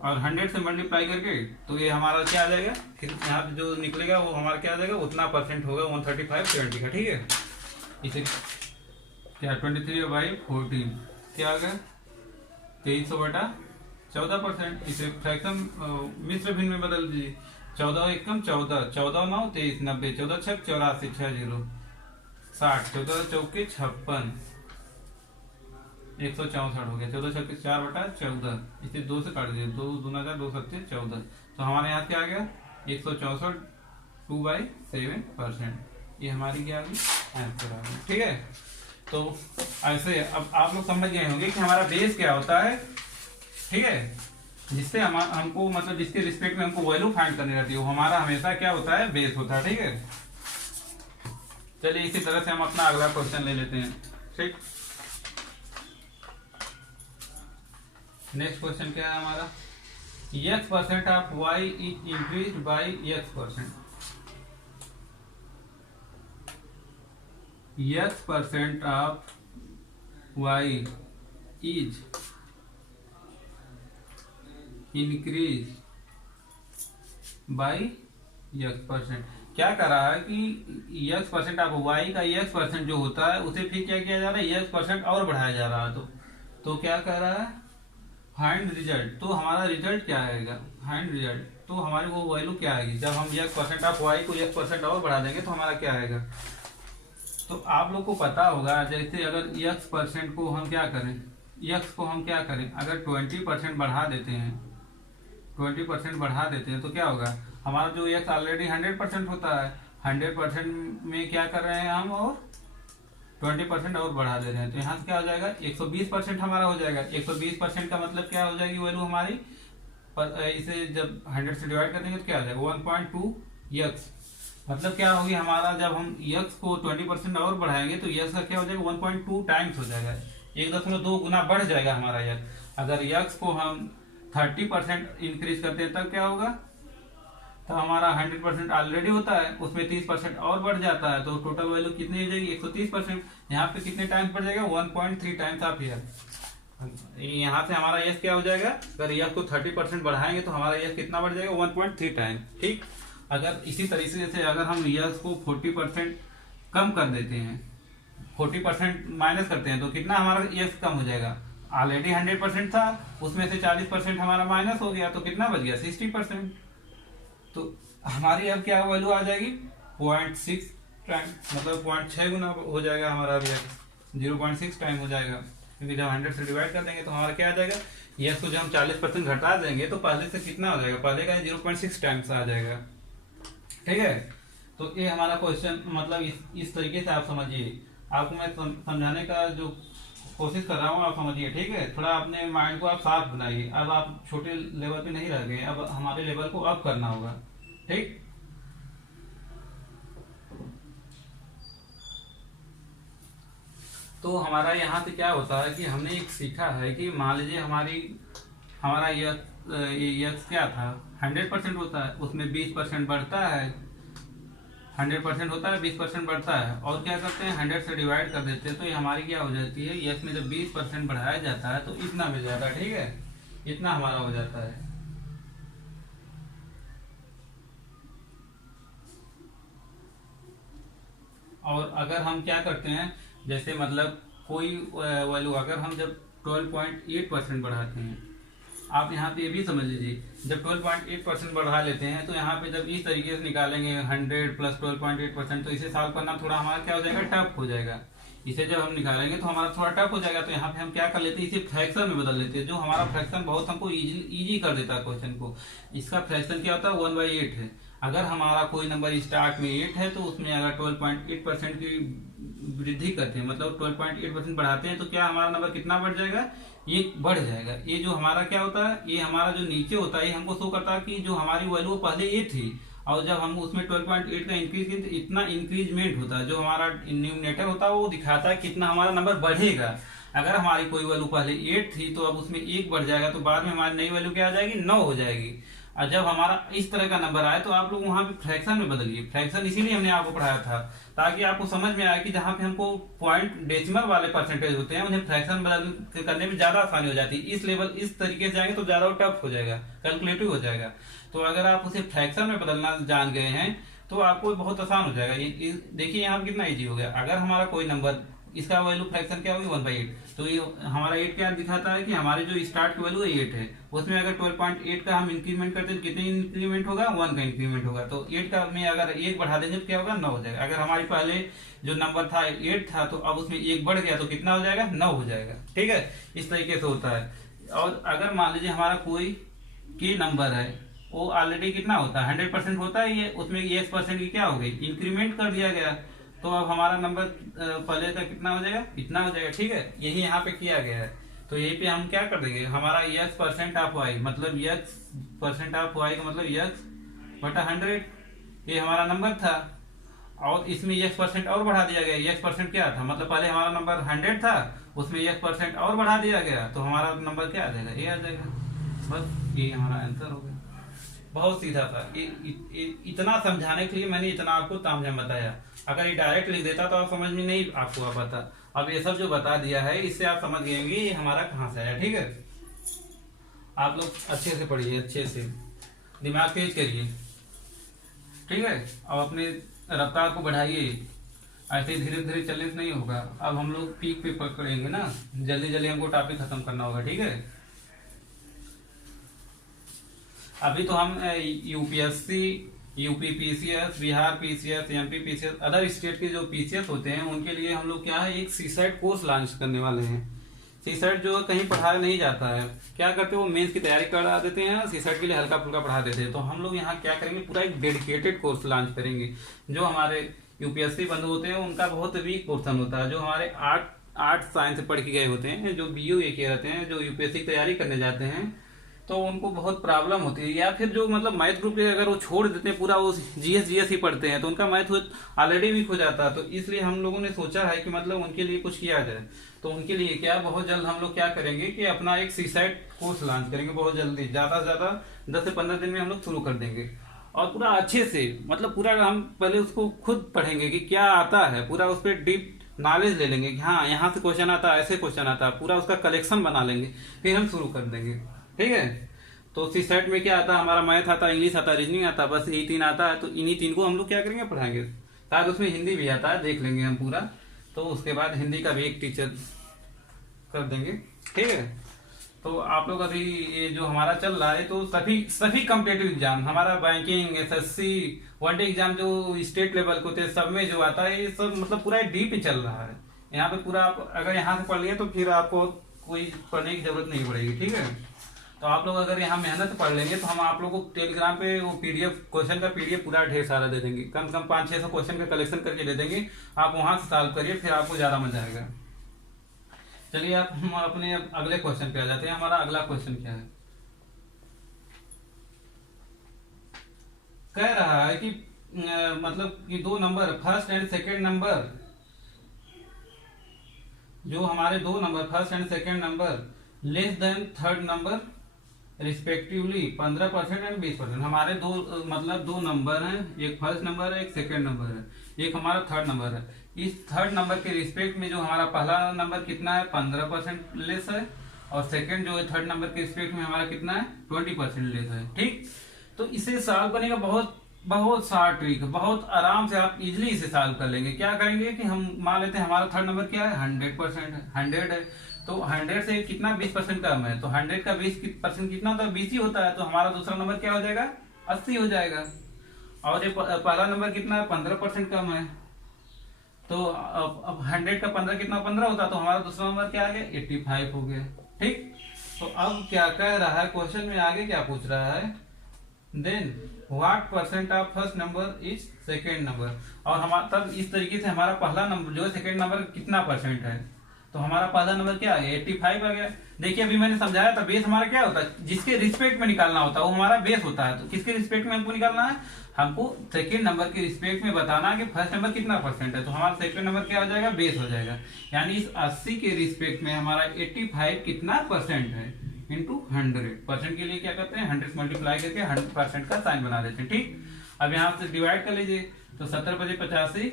और 100 से मल्टीप्लाई करके तो ये हमारा क्या आ जाएगा फिर यहाँ पे जो निकलेगा वो हमारा क्या आ जाएगा उतना परसेंट होगा 135/70 का। ठीक है इसे क्या 23/14 क्या आ गया 2300/14%। इसे फ्रैक्शन मिश्र भिन्न में बदल दीजिए 14 एकम 14 14 9 23 90 14 6 84 6 0 60 14 चौके 56 164 हो गया 14 छक्के 4/14 इसे 2 से काट दीजिए 2 दूना 4 2 सत्ते 14 तो हमारे यहाँ क्या आ गया 164 2/7%। ये हमारी क्या आ गई आंसर आ गई। ठीक है तो ऐसे अब आप लोग समझ गए होंगे कि हमारा बेस क्या होता है। ठीक है जिससे हमको मतलब जिसके रिस्पेक्ट में हमको वैल्यू फाइंड करनी रहती है वो हमारा हमेशा क्या होता है बेस होता है। ठीक है चलिए इसी तरह से हम अपना अगला क्वेश्चन ले लेते हैं। ठीक नेक्स्ट क्वेश्चन क्या है हमारा x% of y is increase by x%। x% of y is increase by x%। क्या कर रहा है कि x% ऑफ y का x% जो होता है उसे फिर क्या किया जा रहा है x% और बढ़ाया जा रहा है। तो क्या कर रहा है फाइंड रिजल्ट। तो हमारा रिजल्ट क्या आएगा फाइंड रिजल्ट तो हमारी वो वैल्यू क्या आएगी जब हम x% ऑफ y को x% और बढ़ा देंगे तो हमारा क्या आएगा। तो आप लोग को पता होगा जैसे अगर x% को हम क्या करें x को हम क्या करें अगर 20% बढ़ा देते हैं 20% बढ़ा देते हैं तो क्या होगा हमारा जो x ऑलरेडी 100% होता है 100% में क्या कर रहे हैं हम और 20% और बढ़ा दे रहे हैं तो यहाँ से क्या हो जाएगा 120% हमारा हो जाएगा। 120% का मतलब क्या हो जाएगी वैल्यू हमारी इसे जब 100 से डिवाइड कर देंगे तो क्या हो जाएगा 1.2x मतलब क्या होगी हमारा जब हम x को 20% और बढ़ाएंगे तो x का क्या हो जाएगा 1.2 टाइम्स हो जाएगा 1.2 गुना बढ़ जाएगा हमारा x। अगर x को हम 30% इंक्रीज करते हैं तब क्या होगा तो हमारा 100% ऑलरेडी होता है उसमें 30% और बढ़ जाता है तो टोटल वैल्यू कितनी हो जाएगी 130%। यहाँ पे कितने टाइम्स बढ़ जाएगा 1.3 टाइम्स ऑफ ईयर। यहाँ से हमारा यस क्या हो जाएगा अगर यस को 30% बढ़ाएंगे तो हमारा यस कितना बढ़ जाएगा 1.3 टाइम्स। ठीक अगर इसी तरीके से अगर हम यस को 40% कम कर देते हैं 40% माइनस करते हैं तो कितना हमारा यस कम हो जाएगा ऑलरेडी 100% था उसमें से 40% हमारा माइनस हो गया तो कितना बच गया 60%। तो हमारी अब क्या वैल्यू आ जाएगी 0.6 टाइम मतलब 0.6 गुना हो जाएगा हमारा अब 0.6 टाइम हो जाएगा क्योंकि जब 100 से डिवाइड कर देंगे तो हमारा क्या आ जाएगा यस को जब हम 40% घटा देंगे तो पहले से कितना हो जाएगा पहले का 0.6 टाइम्स आ जाएगा। ठीक है तो ये हमारा क्वेश्चन मतलब इस तरीके से आप समझिए। आपको मैं समझाने का जो कोशिश कर रहा हूँ आप समझिए, ठीक है। थोड़ा अपने माइंड को आप साफ बनाइए। अब आप छोटे लेवल पे नहीं रह गए, अब हमारे लेवल को अप करना होगा, ठीक। तो हमारा यहाँ से क्या होता है कि हमने एक सीखा है कि मान लीजिए हमारा यह क्या था 100% होता है, उसमें 20% बढ़ता है। 100% होता है, 20% बढ़ता है, और क्या करते हैं 100 से डिवाइड कर देते हैं। तो ये हमारी क्या हो जाती है, यस में जब 20% बढ़ाया जाता है तो इतना मिल जाता है, ठीक है। इतना हमारा हो जाता है। और अगर हम क्या करते हैं, जैसे मतलब कोई वैल्यू अगर हम जब 12.8% बढ़ाते हैं, आप यहाँ पे ये भी समझ लीजिए, जब 12.8% बढ़ा लेते हैं तो यहाँ पे जब इस तरीके से निकालेंगे 100 प्लस 12.8%, तो इसे सॉल्व करना थोड़ा हमारा क्या हो जाएगा, टफ हो जाएगा। इसे जब हम निकालेंगे तो हमारा थोड़ा टफ हो जाएगा। तो यहाँ पे हम क्या कर लेते हैं, इसे फ्रैक्शन में बदल लेते हैं, जो हमारा फ्रैक्शन बहुत हमको इजी कर देता है क्वेश्चन को। इसका फ्रैक्शन क्या होता है, 1/8 है। अगर हमारा कोई नंबर स्टार्ट में 8 है तो उसमें अगर 12.8% की वृद्धि करते हैं, मतलब 12.8% बढ़ाते हैं, तो क्या हमारा नंबर कितना बढ़ जाएगा, ये बढ़ जाएगा। ये जो हमारा क्या होता है, ये हमारा जो नीचे होता है ये हमको शो करता है कि जो हमारी वैल्यू पहले ये थी, और जब हम उसमें 12.8 का इंक्रीज किए तो इतना इंक्रीजमेंट होता है। जो हमारा न्यूमरेटर होता है वो दिखाता है कितना हमारा नंबर बढ़ेगा। अगर हमारी कोई वैल्यू पहले 8 थी तो अब उसमें 1 बढ़ जाएगा, तो बाद में हमारी नई वैल्यू क्या आ जाएगी, 9 हो जाएगी। और जब हमारा इस तरह का नंबर आए तो आप लोग वहां पे फ्रैक्शन में बदलिए। फ्रैक्शन इसीलिए हमने आपको पढ़ाया था ताकि आपको समझ में आए कि जहां पे हमको पॉइंट डेसिमल वाले परसेंटेज होते हैं उन्हें फ्रैक्शन बदल करने में ज्यादा आसानी हो जाती है। इस लेवल इस तरीके से जाएंगे तो ज्यादा टफ हो जाएगा, कैलकुलेटिव हो जाएगा। तो अगर आप उसे फ्रैक्शन में बदलना जान गए हैं तो आपको बहुत आसान हो जाएगा। देखिए यहाँ कितना इजी हो गया। अगर हमारा कोई नंबर इसका वैल्यू फ्रैक्शन क्या होगी, 1/8, तो ये हमारा 8 क्या दिखाता है कि हमारी जो स्टार्ट की वैल्यू 8 है, उसमें अगर 12.8 का हम इंक्रीमेंट करते हैं तो कितने इंक्रीमेंट होगा, 1 का इंक्रीमेंट होगा। तो 8 का में अगर 1 बढ़ा देंगे तो क्या होगा, 9 हो जाएगा। अगर हमारे पहले जो नंबर था 8 था तो अब उसमें 1 बढ़ गया तो कितना हो जाएगा, 9 हो जाएगा, ठीक है। इस तरीके से होता है। और अगर मान लीजिए हमारा कोई की नंबर है, वो ऑलरेडी कितना होता है, 100% होता है, ये उसमें 1% की क्या हो गई, इंक्रीमेंट कर दिया गया। तो अब हमारा नंबर पहले का कितना हो जाएगा, इतना हो जाएगा, ठीक है। यही यहाँ पे किया गया है। तो यही पे हम क्या कर देंगे, हमारा x% ऑफ y, मतलब x% ऑफ y का मतलब x बटा 100, ये हमारा नंबर था। और इसमें x% और बढ़ा दिया गया। x% क्या था, मतलब पहले हमारा नंबर 100 था, उसमें x% और बढ़ा दिया गया, तो हमारा नंबर क्या आ जाएगा, ये आ जाएगा। बस ये हमारा आंसर हो गया। बहुत सीधा था। इतना समझाने के लिए मैंने इतना आपको तामझाम बताया। अगर ये डायरेक्ट लिख देता तो आप समझ में नहीं आपको आ पाता। अब ये सब जो बता दिया है इससे आप समझ गए ये हमारा कहाँ से आया, ठीक है। आप लोग अच्छे से पढ़िए, अच्छे से दिमाग तेज करिए, ठीक है। अब अपने रफ्तार को बढ़ाइए। ऐसे धीरे धीरे चलने से नहीं होगा। अब हम लोग पीक पे पकड़ेंगे ना, जल्दी जल्दी हमको टॉपिक खत्म करना होगा, ठीक है। अभी तो हम UPSC, UP PCS, Bihar PCS, MP PCS, other state के जो पीसीएस होते हैं उनके लिए हम लोग क्या है, एक सीसेट कोर्स लॉन्च करने वाले हैं। सीसेट जो कहीं पढ़ाया नहीं जाता है, क्या करते हैं वो मेंस की तैयारी करा देते हैं, सीसेट के लिए हल्का फुल्का पढ़ा देते हैं। तो हम लोग यहाँ क्या करेंगे, पूरा एक डेडिकेटेड कोर्स लॉन्च करेंगे। जो हमारे यूपीएससी बंधु होते हैं उनका बहुत वीक पोर्सन होता है, जो हमारे आर्ट साइंस पढ़ के गए होते हैं, जो बीयू किए रहते हैं, जो यूपीएससी की तैयारी करने जाते हैं, तो उनको बहुत प्रॉब्लम होती है। या फिर जो मतलब मैथ ग्रुप के अगर वो छोड़ देते हैं, पूरा वो जीएस ही पढ़ते हैं, तो उनका मैथ ऑलरेडी वीक हो जाता है। तो इसलिए हम लोगों ने सोचा है कि मतलब उनके लिए कुछ किया जाए। तो उनके लिए क्या, बहुत जल्द हम लोग क्या करेंगे कि अपना एक सीसेट कोर्स लॉन्च करेंगे, बहुत जल्दी, ज्यादा से ज्यादा 10 से 15 दिन में हम लोग शुरू कर देंगे। और पूरा अच्छे से, मतलब पूरा हम पहले उसको खुद पढ़ेंगे कि क्या आता है, पूरा उस पर डीप नॉलेज ले लेंगे कि हाँ यहाँ से क्वेश्चन आता है, ऐसे क्वेश्चन आता है, पूरा उसका कलेक्शन बना लेंगे, फिर हम शुरू कर देंगे, ठीक है। तो सीसेट में क्या आता है, हमारा मैथ आता है, इंग्लिश आता है, रीजनिंग आता है, बस यही 3 आता है। तो इन्हीं 3 को हम लोग क्या करेंगे, पढ़ाएंगे। शायद उसमें हिंदी भी आता है, देख लेंगे हम पूरा। तो उसके बाद हिंदी का भी एक टीचर कर देंगे, ठीक है। तो आप लोग अभी ये जो हमारा चल रहा है, तो सभी कॉम्पिटेटिव एग्जाम, हमारा बैंकिंग, एसएससी, वनडे एग्जाम जो स्टेट लेवल को थे, सब में जो आता है ये सब मतलब पूरा डीप ही चल रहा है। यहाँ पे पूरा आप अगर यहाँ से पढ़ लिए तो फिर आपको कोई पढ़ने की जरूरत नहीं पड़ेगी, ठीक है। तो आप लोग अगर यहाँ मेहनत पढ़ लेंगे तो हम आप लोगों को टेलीग्राम पे वो पीडीएफ क्वेश्चन का पीडीएफ पूरा ढेर सारा दे देंगे, कम से कम 500-600 क्वेश्चन का कलेक्शन करके दे देंगे। आप वहां से सॉल्व करिए, फिर आपको ज्यादा मजा आएगा। चलिए आप हम अपने अगले क्वेश्चन पे आ जाते हैं। हमारा अगला क्वेश्चन क्या है, कह रहा है कि मतलब कि दो number first and second number, जो हमारे दो number first and second number less than third number respectively 15% and 20%। हमारे दो मतलब दो नंबर हैं, एक फर्स्ट नंबर है, एक सेकेंड नंबर है, एक हमारा थर्ड नंबर है। इस थर्ड नंबर के रिस्पेक्ट में जो हमारा पहला नंबर कितना है 15% लेस है, और सेकेंड जो है थर्ड नंबर के रिस्पेक्ट में हमारा कितना है 20% लेस है। ठीक, तो इसे सॉल्व करने का बहुत बहुत सारा ट्रिक है, बहुत आराम से आप इजिली इसे सॉल्व कर लेंगे। क्या करेंगे कि हम मान लेते हैं हमारा थर्ड नंबर क्या है 100% है, 100 है, तो 100 से कितना 20% कम है, तो 100 का 20% कितना होता है 20 ही होता है, तो हमारा दूसरा नंबर क्या हो जाएगा 80 हो जाएगा। और ये पहला नंबर कितना है 15% कम है, तो अब 100 का 15 कितना 15 होता है, तो हमारा दूसरा नंबर क्या आ गया 85 हो गया। ठीक, तो अब क्या कह रहा है क्वेश्चन में आगे क्या पूछ रहा है, then what percent of first number is second number. और हमारा तब इस तरीके से हमारा पहला नंबर जो सेकेंड नंबर कितना परसेंट है, तो हमारा पहला नंबर क्या आ गया 85 आ गया। देखिए अभी मैंने समझाया था बेस हमारा क्या होता है, जिसके रिस्पेक्ट में निकालना होता है वो हमारा बेस होता है। तो किसके रिस्पेक्ट में हमको निकालना है, हमको सेकेंड नंबर के रिस्पेक्ट में बताना है कि फर्स्ट नंबर कितना परसेंट है, तो हमारा सेकेंड नंबर क्या हो जाएगा बेस हो जाएगा। यानी इस 80 के रिस्पेक्ट में हमारा 85 कितना परसेंट है इंटू 100%। के लिए क्या करते हैं 100 मल्टीप्लाई करके 100% का साइन बना देते हैं। ठीक, अब यहाँ से डिवाइड कर लीजिए, तो 70 बजे 85,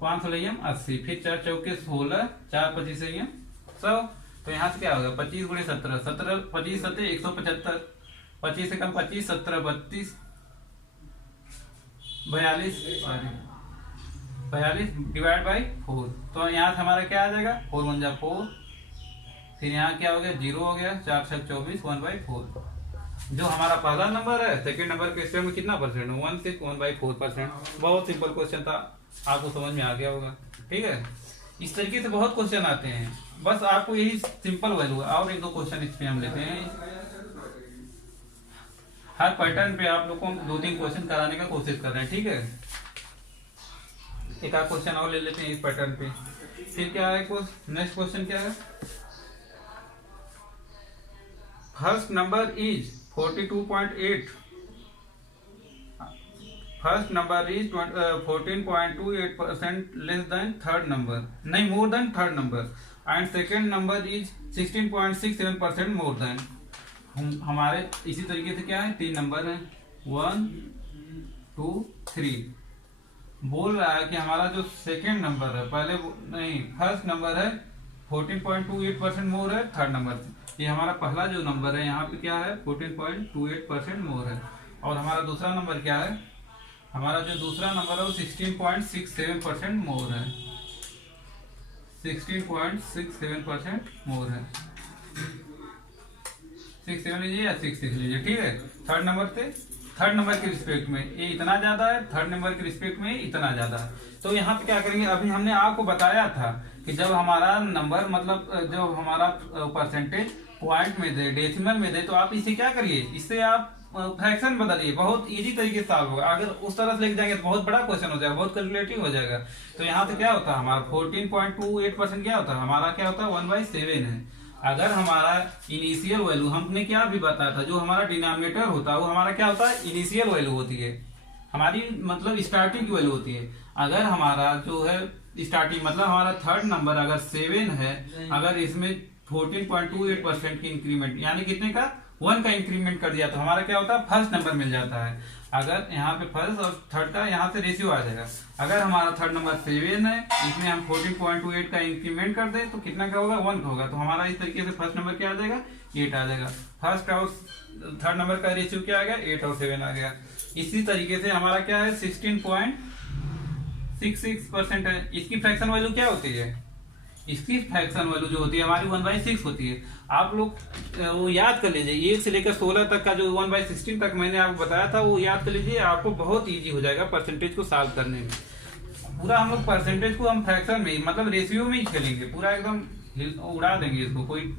5 लइम 80, फिर 4 चौके 16, 4 25 100, तो यहाँ से क्या होगा 25 गुणे 17, 17 25 7 175, 25 से कम 25, 17 32, 42 डिवाइड बाई 4, तो यहाँ से हमारा क्या आ जाएगा 4 1 जा 4, फिर यहाँ क्या हो गया 0 हो गया, 4 6 24, 1/4। जो हमारा पहला नंबर है सेकेंड नंबर के रिस्पेक्ट में कितना परसेंट है 1 से 1/4%। बहुत सिंपल क्वेश्चन था, आपको समझ में आ गया होगा। ठीक है, इस तरीके से बहुत क्वेश्चन आते हैं, बस आपको यही सिंपल वैल्यू है। और एक दो क्वेश्चन इस पे हम लेते हैं, हर पैटर्न पे आप लोग को 2-3 क्वेश्चन कराने का कोशिश कर रहे हैं। ठीक है, एक आध क्वेश्चन और ले लेते हैं इस पैटर्न पे। फिर क्या है नेक्स्ट क्वेश्चन क्या है, first number is 42.8, first number is 14.28% less than third number, नहीं more than third number, and second number is 16.67% more than. हमारे इसी तरीके से क्या है 3 नंबर है 1 2 3। बोल रहा है कि हमारा जो सेकेंड नंबर है पहले नहीं फर्स्ट नंबर है 14.28% मोर है थर्ड नंबर से। ये हमारा पहला जो नंबर है यहाँ पे क्या है 14.28% मोर है, और हमारा दूसरा नंबर क्या है, हमारा जो दूसरा नंबर है वो 16.67% मोर है, 16.67% मोर है। 67 लीजिए या 66 लीजिए। ठीक है, थर्ड नंबर से थर्ड नंबर के रिस्पेक्ट में ये इतना ज्यादा है, थर्ड नंबर के रिस्पेक्ट में इतना ज्यादा है। तो यहाँ पे क्या करेंगे, अभी हमने आपको बताया था कि जब हमारा नंबर मतलब जो हमारा परसेंटेज पॉइंट में दे डेसिमल में दे, तो आप इसे क्या करिए, इससे आप फ्रैक्शन बदलिए, बहुत इजी तरीके से सॉल्व होगा। अगर उस तरह से लेके जाएंगे तो बहुत बड़ा क्वेश्चन हो जाएगा, बहुत कैलकुलेटिव हो जाएगा। तो यहाँ से क्या होता है हमारा 14.28% क्या होता है, हमारा क्या होता है 1/7 है। अगर हमारा इनिशियल वैल्यू हमने क्या भी बताया था, जो हमारा डिनोमिनेटर होता है वो हमारा क्या होता है इनिशियल वैल्यू होती है, हमारी मतलब स्टार्टिंग की वैल्यू होती है। अगर हमारा जो है स्टार्टिंग मतलब हमारा थर्ड नंबर अगर 7 है, अगर इसमें 14.28% की इंक्रीमेंट यानी कितने का 1 का इंक्रीमेंट कर दिया, तो हमारा क्या होता है फर्स्ट नंबर मिल जाता है। अगर यहाँ पे फर्स्ट और थर्ड का यहाँ से रेशियो आ जाएगा। अगर हमारा थर्ड नंबर 7 है, इसमें हम 14.28 का इंक्रीमेंट कर दें तो कितना का होगा 1 का होगा, तो हमारा इस तरीके से फर्स्ट नंबर क्या आ जाएगा 8 आ जाएगा। फर्स्ट और थर्ड नंबर का रेशियो क्या आ गया 8 और 7 आ गया। इसी तरीके से हमारा क्या है 16.66% है। इसकी फ्रैक्शन वैल्यू क्या होती है, इसकी फ्रैक्शन वैल्यू जो होती है हमारी 1/6 होती है। आप लोग वो याद कर लीजिए, 1 से लेकर 16 तक का जो 1/16 तक मैंने आपको बताया था वो याद कर लीजिए, आपको बहुत इजी हो जाएगा परसेंटेज को सॉल्व करने में। पूरा हम लोग परसेंटेज को हम फ्रैक्शन में मतलब रेशियो में ही खेलेंगे, पूरा एकदम उड़ा देंगे इसको। कोई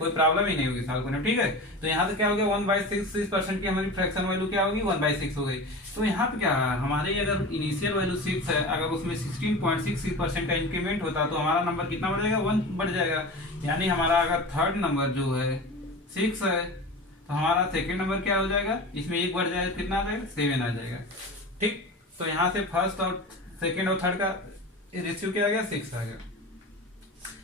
कोई प्रॉब्लम ही नहीं होगी सॉल्व करने में, ठीक है। तो यहाँ से क्या हो गया 1/6% की हमारी फ्रैक्शन वैल्यू क्या होगी 1/6 हो गई। तो यहाँ पे क्या है हमारी अगर इनिशियल वैल्यू 6 है, अगर उसमें 16.66% का इंक्रीमेंट होता है तो हमारा नंबर कितना बढ़ जाएगा 1 बढ़ जाएगा। यानी हमारा अगर थर्ड नंबर जो है 6 है तो हमारा सेकेंड नंबर क्या हो जाएगा, इसमें 1 बढ़ जाएगा कितना आ जाएगा 7 आ जाएगा, ठीक। तो यहाँ से फर्स्ट और सेकेंड और थर्ड का रेशियो क्या आ गया 6 आ गया।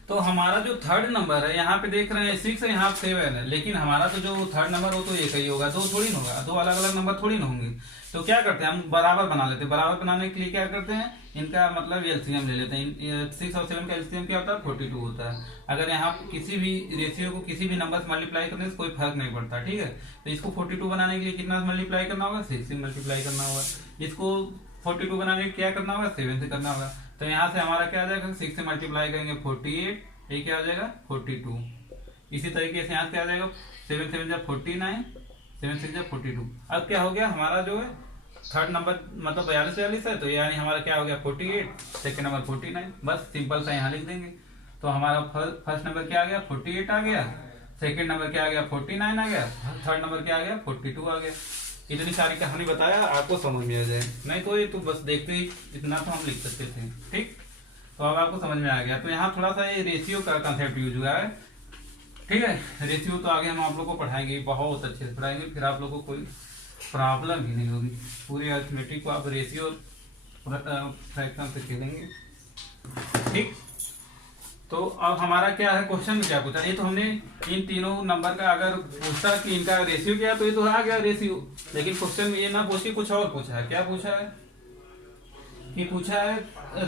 तो हमारा जो थर्ड नंबर है यहाँ पे देख रहे हैं 6 है, यहाँ 7 है, लेकिन हमारा तो जो थर्ड नंबर हो तो एक ही होगा, दो थोड़ी ना होगा, दो अलग अलग नंबर थोड़ी ना होंगे। तो क्या करते हैं हम बराबर बना लेते हैं। बराबर बनाने के लिए क्या करते हैं इनका मतलब एलसीएम ले लेते हैं। 6 और 7 का एलसीएम क्या होता है 42 होता है। अगर यहाँ किसी भी रेशियो को किसी भी नंबर से मल्टीप्लाई करने से कोई फर्क नहीं पड़ता, ठीक है। तो इसको 42 बनाने के लिए कितना मल्टीप्लाई करना होगा 6 से मल्टीप्लाई करना होगा। इसको 42 बनाने के क्या करना होगा 7 से करना होगा। तो यहाँ से हमारा क्या आ जाएगा 6 से मल्टीप्लाई करेंगे 48, ये क्या आ जाएगा 42। इसी तरीके से यहाँ से आ जाएगा 7 7 जा 49, 7 6 जा 42। अब क्या हो गया हमारा जो है थर्ड नंबर मतलब 42 है, तो यानी हमारा क्या हो गया 48, सेकंड नंबर 49। बस सिंपल सा यहाँ लिख देंगे। तो हमारा फर्स्ट नंबर क्या आ गया 48 आ गया, सेकंड नंबर क्या आ गया 49 आ गया, थर्ड नंबर क्या आ गया 42 आ गया। इतनी सारी कहानी बताया आपको समझ में आ जाए, नहीं तो ये तो बस देखते ही इतना तो हम लिख सकते थे, ठीक। तो अब आपको समझ में आ गया। तो यहाँ थोड़ा सा ये रेशियो का कंसेप्ट यूज हुआ है, ठीक है। रेशियो तो आगे हम आप लोग को पढ़ाएंगे, बहुत अच्छे से पढ़ाएंगे, फिर आप लोग को कोई प्रॉब्लम ही नहीं होगी। पूरी अरिथमेटिक को आप रेशियो फ्रैक्शन से खेलेंगे, ठीक। तो अब हमारा क्या है क्वेश्चन में क्या पूछा, ये तो हमने इन तीनों नंबर का अगर पूछा कि इनका रेशियो क्या है तो ये तो आ गया रेशियो, लेकिन क्वेश्चन में ये ना पूछी कुछ और पूछा है। क्या पूछा है कि पूछा है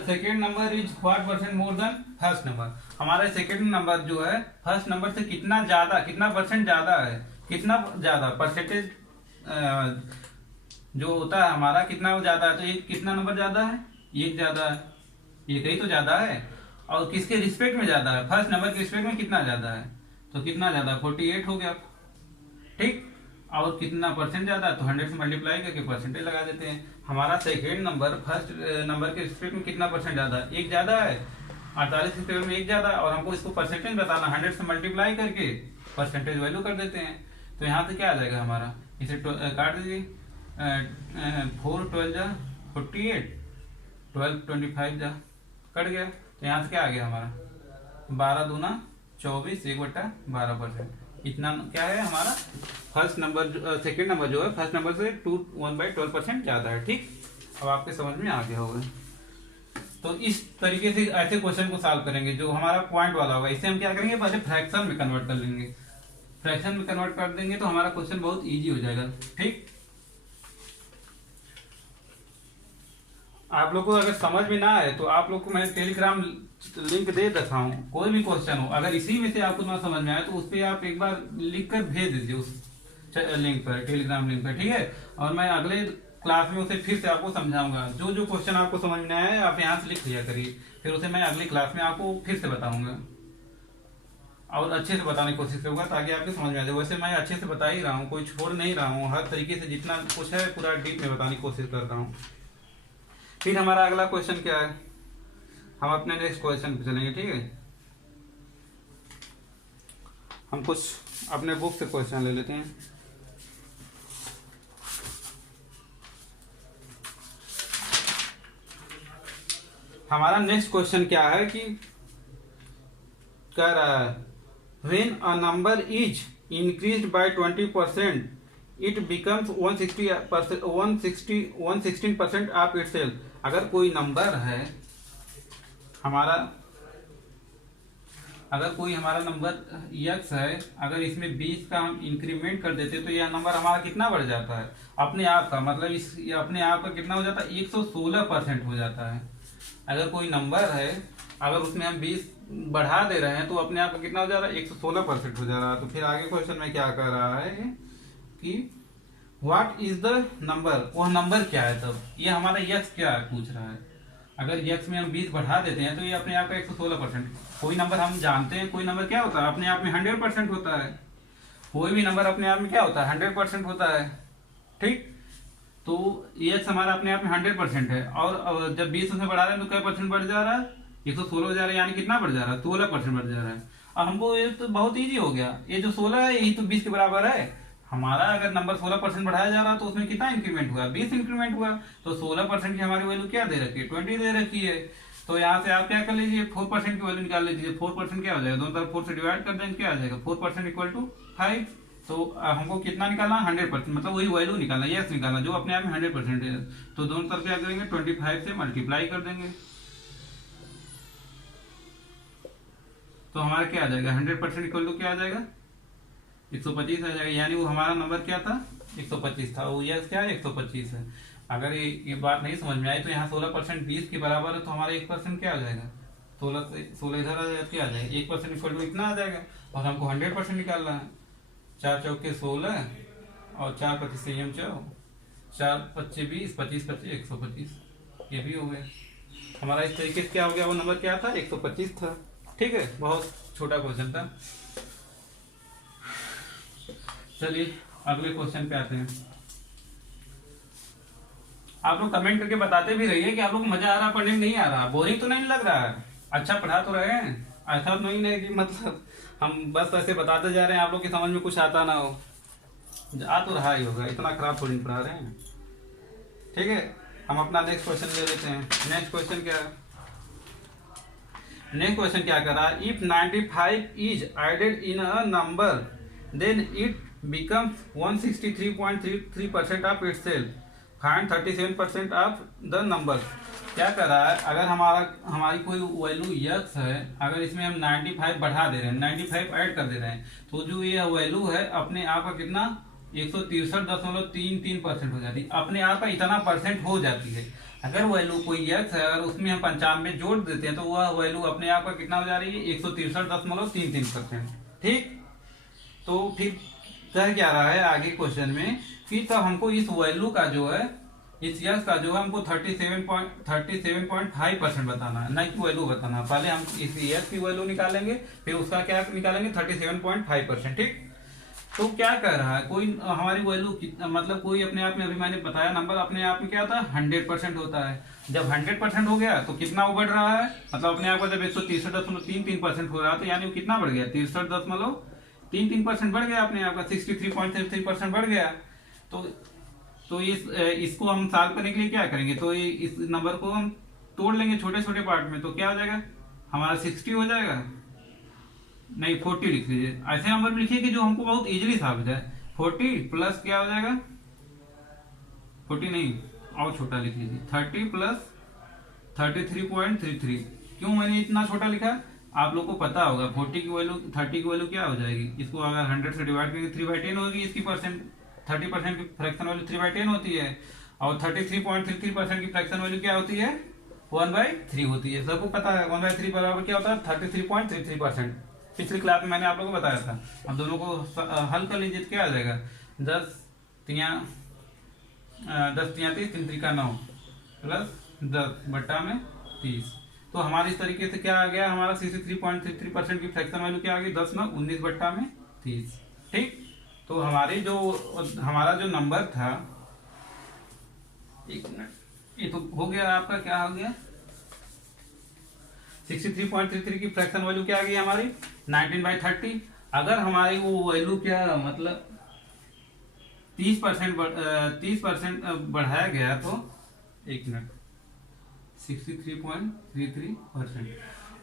second number is what percent more than first number. हमारा सेकेंड नंबर जो है फर्स्ट नंबर से कितना ज्यादा, कितना परसेंट ज्यादा है, कितना ज्यादा परसेंटेज जो होता है हमारा कितना ज्यादा है। तो एक कितना नंबर ज्यादा है, एक ज्यादा है, एक ही तो ज्यादा है। और किसके रिस्पेक्ट में ज्यादा है, फर्स्ट नंबर के रिस्पेक्ट में कितना ज्यादा है, तो कितना ज्यादा 48 हो गया, ठीक। और कितना परसेंट ज्यादा है तो 100 से मल्टीप्लाई करके परसेंटेज लगा देते हैं। हमारा सेकेंड नंबर फर्स्ट नंबर के रिस्पेक्ट में कितना परसेंट ज्यादा है, एक ज्यादा है, 48 के रिस्पेक्ट में एक ज्यादा है, और हमको इसको परसेंटेज बताना 100 से मल्टीप्लाई करके परसेंटेज वैल्यू कर देते हैं। तो यहाँ से क्या आ जाएगा हमारा, इसे काट दीजिए 4 12 जा 48, 12 25 जा कट गया। तो यहाँ से क्या आ गया हमारा 12 दूना 24, 1/12%। इतना क्या है हमारा फर्स्ट नंबर सेकेंड नंबर जो है फर्स्ट नंबर से 1/12% ज्यादा है, ठीक। अब आपके समझ में आ गया होगा। तो इस तरीके से ऐसे क्वेश्चन को सॉल्व करेंगे जो हमारा पॉइंट वाला होगा। इसे हम क्या करेंगे पहले फ्रैक्शन में कन्वर्ट कर लेंगे, फ्रैक्शन में कन्वर्ट कर देंगे तो हमारा क्वेश्चन बहुत इजी हो जाएगा, ठीक। आप लोग को अगर समझ में ना आए तो आप लोग को मैंने टेलीग्राम लिंक दे रखा हूँ, कोई भी क्वेश्चन हो अगर इसी में से आपको ना समझ में आए तो उस पर आप एक बार लिख कर भेज दीजिए उस लिंक पर, टेलीग्राम लिंक पर, ठीक है। और मैं अगले क्लास में उसे फिर से आपको समझाऊंगा। जो जो क्वेश्चन आपको समझ में आए आप यहाँ से लिख लिया करिए, फिर उसे मैं अगली क्लास में आपको फिर से बताऊंगा और अच्छे से बताने की कोशिश करूंगा ताकि आपको समझ में आ जाए। वैसे मैं अच्छे से बता ही रहा हूँ, कोई छोड़ नहीं रहा हूँ, हर तरीके से जितना कुछ है पूरा डीप में बताने की कोशिश कर रहा हूँ। फिर हमारा अगला क्वेश्चन क्या है, हम अपने नेक्स्ट क्वेश्चन पे चलेंगे, ठीक है। हम कुछ अपने बुक से क्वेश्चन ले लेते हैं। हमारा नेक्स्ट क्वेश्चन क्या है कि कह रहा है when a number is increased by 20% it becomes 116% of itself. अगर कोई नंबर है हमारा, अगर कोई हमारा नंबर x है, अगर इसमें 20 का हम इंक्रीमेंट कर देते तो यह नंबर हमारा कितना बढ़ जाता है अपने आप का, मतलब इस अपने आप का कितना हो जाता है 116% हो जाता है। अगर कोई नंबर है अगर उसमें हम 20 बढ़ा दे रहे हैं तो अपने आप का कितना हो जा रहा है 116% हो जा रहा है। तो फिर आगे क्वेश्चन में क्या कर रहा है कि व्हाट इज द नंबर, वह नंबर क्या है। तब ये हमारा x क्या है पूछ रहा है। अगर x में हम 20 बढ़ा देते हैं तो ये अपने आप का 116%। कोई नंबर हम जानते हैं, कोई नंबर क्या होता है अपने आप में 100% होता है। कोई भी नंबर अपने आप में क्या होता है 100% होता है, ठीक। तो x हमारा अपने आप में 100% है और जब 20 उसमें बढ़ा रहे हैं तो क्या परसेंट बढ़ जा रहा है 116 हो जा रहा है, यानी कितना बढ़ जा रहा है 16% बढ़ जा रहा है। अब हमको ये तो बहुत इजी हो गया, ये जो 16 है यही तो 20 के बराबर है। हमारा अगर नंबर 16% बढ़ाया जा रहा है तो उसमें कितना इंक्रीमेंट हुआ, 20 इंक्रीमेंट हुआ। तो 16% की हमारी वैल्यू क्या दे रखी है, 20 दे रखी है। तो यहाँ से आप क्या कर लीजिए, 4% की वैल्यू निकाल लीजिए। 4% क्या हो जाएगा, दोनों तरफ 4 से डिवाइड कर देंगे, क्या आ जाएगा 4% इक्वल टू 5। तो हमको कितना निकालना, 100%, मतलब वही वैल्यू निकालना, यस निकालना जो अपने आप में 100% है। तो दोनों तरफ क्या करेंगे, 25 से मल्टीप्लाई कर देंगे। तो हमारा क्या आ जाएगा, 100% इक्वल टू क्या आ जाएगा, 125 आ जाएगा। यानी वो हमारा नंबर क्या था, 125 था। वो यस क्या है, 125 है। अगर ये बात नहीं समझ में आई तो यहाँ 16% 20 के बराबर है, तो हमारा 1% क्या आ जाएगा, 16 से 16 इधर आ जाएगा, क्या आ जाएगा 1% इक्वल टू इतना आ जाएगा। और हमको 100% निकालना है। 4 चौके 16 और 4 25 संयम 4 25 20 25 25 125, ये भी हो गया हमारा। इस तरीके से क्या हो गया, वो नंबर क्या था, 125 था। ठीक है, बहुत छोटा क्वेश्चन था। चलिए अगले क्वेश्चन पे आते हैं। आप लोग कमेंट करके बताते भी रहिए कि आप लोग को मजा आ रहा पढ़ने में, नहीं आ रहा, बोरिंग तो नहीं लग रहा है, अच्छा पढ़ा तो रहे हैं। ऐसा तो नहीं है कि मतलब हम बस ऐसे बताते जा रहे हैं, आप लोग की समझ में कुछ आता ना हो। आ तो रहा ही होगा, इतना खराब थोड़ी पढ़ा रहे हैं। ठीक है, हम अपना नेक्स्ट क्वेश्चन ले लेते हैं। नेक्स्ट क्वेश्चन क्या है, नेक्स्ट क्वेश्चन क्या कर रहा है, if 95 is added in a number then it becomes 163.33% of itself. Find 37% of the number. क्या कर रहा है, अगर हमारी कोई वैल्यू यक्स है, अगर इसमें हम 95 बढ़ा दे रहे हैं, 95 ऐड कर दे रहे हैं, तो जो ये वैल्यू है अपने आप का कितना 163.33% हो जाती है, अपने आप का इतना परसेंट हो जाती है। अगर वैल्यू कोई यक्स है, अगर उसमें हम 95 जोड़ देते हैं तो वह वैल्यू अपने आप का कितना हो जा रही है, 163.33%। ठीक, तो फिर कह क्या रहा है आगे क्वेश्चन में कि तो हमको इस वैल्यू का जो है, इस यस का जो है हमको 37.5% बताना है, नहीं कि वैल्यू बताना है। पहले हम इस यस की वैल्यू निकालेंगे, फिर उसका क्या निकालेंगे, 37.5%। ठीक, तो क्या कह रहा है, कोई हमारी वैल्यू मतलब कोई अपने आप में, अभी मैंने बताया नंबर अपने आप में क्या होता है, 100% होता है। जब 100% हो गया तो कितना वो बढ़ रहा है, मतलब अपने आप का जब 163.33% हो रहा है तो यानी वो कितना बढ़ गया, 63.33% बढ़ गया अपने आप का, 63.33% बढ़ गया। तो इसको हम सॉल्व करने के लिए क्या करेंगे, तो इस नंबर को हम तोड़ लेंगे छोटे छोटे पार्ट में, तो क्या हो जाएगा हमारा 60 हो जाएगा, नहीं 40 लिख लीजिए। ऐसे नंबर लिखिए कि जो हमको बहुत इजीली सॉल्व हो जाए। 40 प्लस क्या हो जाएगा, 40 नहीं और छोटा लिख लीजिए, 30 प्लस 33.33। क्यों मैंने इतना छोटा लिखा, आप लोग को पता होगा 40 की वैल्यू 30 की वैल्यू क्या हो जाएगी, इसको अगर 100 से डिवाइड करेंगे 3/10 होगी इसकी परसेंट। 30% की फ्रैक्शन वैल्यू 3/10 होती है, और 33.33% की फ्रैक्शन वैल्यू क्या होती है, 1/3 होती है। सबको पता है 1/3 बराबर क्या होता है, 33.33%। पिछली क्लास में मैंने आप लोगों को बताया था। अब दोनों को हल कर लीजिए, क्या आ जाएगा, 10 तिया 30 3 का 9 प्लस 10/30। तो हमारे इस तरीके से क्या आ गया, हमारा 63.33% की फ्रैक्शन वैल्यू क्या आ गई, 10 9 19/30। ठीक, तो हमारा जो नंबर था, एक मिनट, ये तो हो गया आपका, क्या हो गया 63.33 की फ्रैक्शन वैल्यू क्या आ गई हमारी 19/30। अगर हमारी वो वैल्यू क्या मतलब 30% बढ़ाया गया तो, एक मिनट, 63.33%।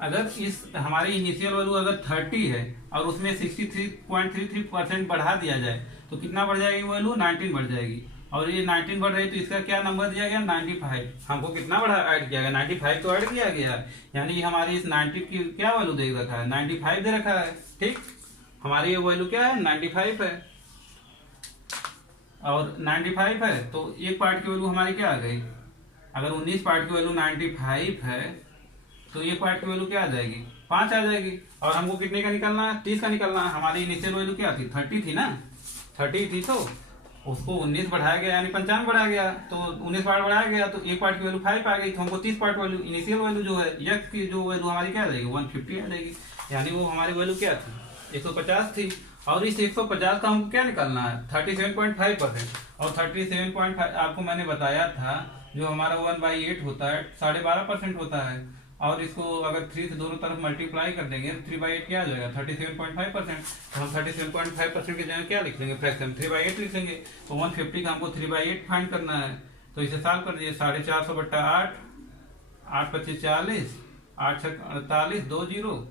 अगर इस हमारी इनिशियल वैल्यू अगर 30 है और उसमें 63.33% बढ़ा दिया जाए तो कितना बढ़ जाएगी वैल्यू, 19 बढ़ जाएगी। और ये 19 बढ़ रही तो इसका क्या नंबर दिया गया, 95। हमको कितना बढ़ा ऐड किया गया, 95 तो ऐड किया गया, यानी हमारी इस 90 की क्या वैल्यू दे रखा है, 95 दे रखा है। ठीक, हमारी ये वैल्यू क्या है, 95 है, और 95 है तो एक पार्ट की वैल्यू हमारी क्या आ गई, अगर 19 पार्ट की वैल्यू 95 है तो ये पार्ट की वैल्यू क्या आ जाएगी, 5 आ जाएगी। और हमको कितने का निकालना है, 30 का निकालना है। हमारी इनिशियल वैल्यू क्या थी, 30 थी ना, 30 थी, तो उसको 19 बढ़ाया गया यानी 95 बढ़ाया गया, तो 19 पार्ट बढ़ाया गया तो एक पार्ट की वैल्यू 5 आ गई। तो हमको 30 पार्ट वैल्यू, इनिशियल वैल्यू जो है यक्स की जो वैल्यू हमारी क्या आ जाएगी, 150 आ जाएगी। यानी वो हमारी वैल्यू क्या थी, 150 थी। और इस 150 का हमको क्या निकालना है, 37.5%। और 37.5 आपको मैंने बताया था जो हमारा 1/8 होता है 12.5% होता है। और इसको अगर 3 से दोनों तरफ मल्टीप्लाई कर देंगे तो 3/8 क्या आ जाएगा 37.5%। तो हम 37.5% की जगह क्या लिख लेंगे फ्रैक्शन 3/8 लिख लेंगे। तो 150 का हमको 3/8 फाइंड करना है। तो इसे सॉल्व कर दीजिए 450/8, 8×25 40, 8×6 48, 2 जीरो,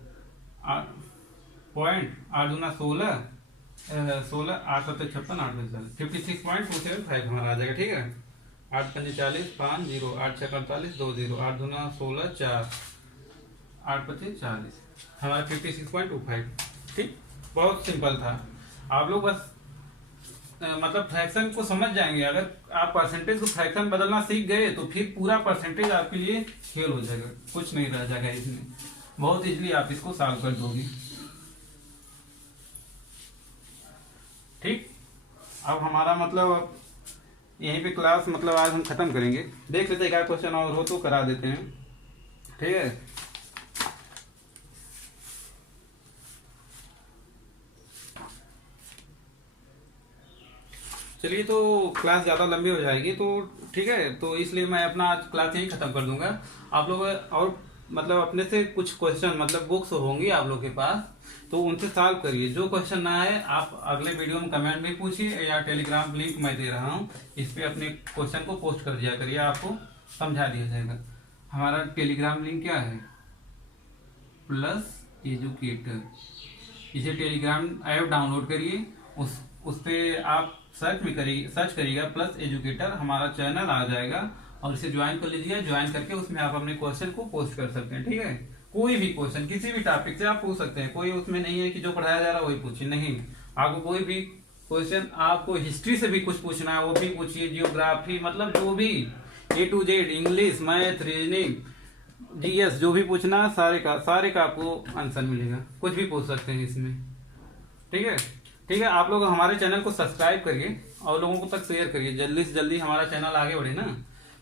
8×2 16, 8×7 56, 56.275 हमारा आ जाएगा। ठीक है, 8×5 40, 5 जीरो, 8×6 48, 2 जीरो, 8×2 16 4, 8×25 40, हमारा 56.25। ठीक, बहुत सिंपल था। आप लोग बस मतलब फ्रैक्शन को समझ जाएंगे। अगर आप परसेंटेज को फ्रैक्शन बदलना सीख गए तो फिर पूरा परसेंटेज आपके लिए खेल हो जाएगा, कुछ नहीं रह जाएगा इसमें। बहुत इजीली आप इसको सॉल्व कर दोगे। ठीक, अब हमारा मतलब यहीं पे क्लास मतलब आज हम खत्म करेंगे। देख लेते हैं क्या क्वेश्चन और हो तो करा देते हैं। ठीक है, चलिए तो क्लास ज़्यादा लंबी हो जाएगी तो ठीक है, तो इसलिए मैं अपना आज क्लास यहीं ख़त्म कर दूंगा। आप लोग और मतलब अपने से कुछ क्वेश्चन मतलब बुक्स होंगी आप लोग के पास, तो उनसे सॉल्व करिए। जो क्वेश्चन ना है आप अगले वीडियो में कमेंट में पूछिए या टेलीग्राम लिंक मैं दे रहा हूँ, इस पर अपने क्वेश्चन को पोस्ट कर दिया करिए, आपको समझा दिया जाएगा। हमारा टेलीग्राम लिंक क्या है, प्लस एजुकेटर। इसे टेलीग्राम ऐप डाउनलोड करिए, उस पर आप सर्च करिएगा प्लस एजुकेटर, हमारा चैनल आ जाएगा और इसे ज्वाइन कर लीजिए। ज्वाइन करके उसमें आप अपने क्वेश्चन को पोस्ट कर सकते हैं। ठीक है, कोई भी क्वेश्चन किसी भी टॉपिक से आप पूछ सकते हैं, कोई उसमें नहीं है कि जो पढ़ाया जा रहा है वही पूछिए, नहीं। आपको कोई भी क्वेश्चन, आपको हिस्ट्री से भी कुछ पूछना है वो भी पूछिए, जियोग्राफी मतलब जो भी A to Z, English, math, reasoning, GS, जो भी पूछना सारे का आपको आंसर मिलेगा, कुछ भी पूछ सकते हैं इसमें। ठीक है, ठीक है, आप लोग हमारे चैनल को सब्सक्राइब करिए और लोगों को तक शेयर करिए, जल्दी से जल्दी हमारा चैनल आगे बढ़े ना,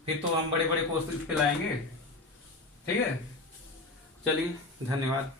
फिर तो हम बड़े बड़े कोर्स पे लाएंगे। ठीक है, चलिए धन्यवाद।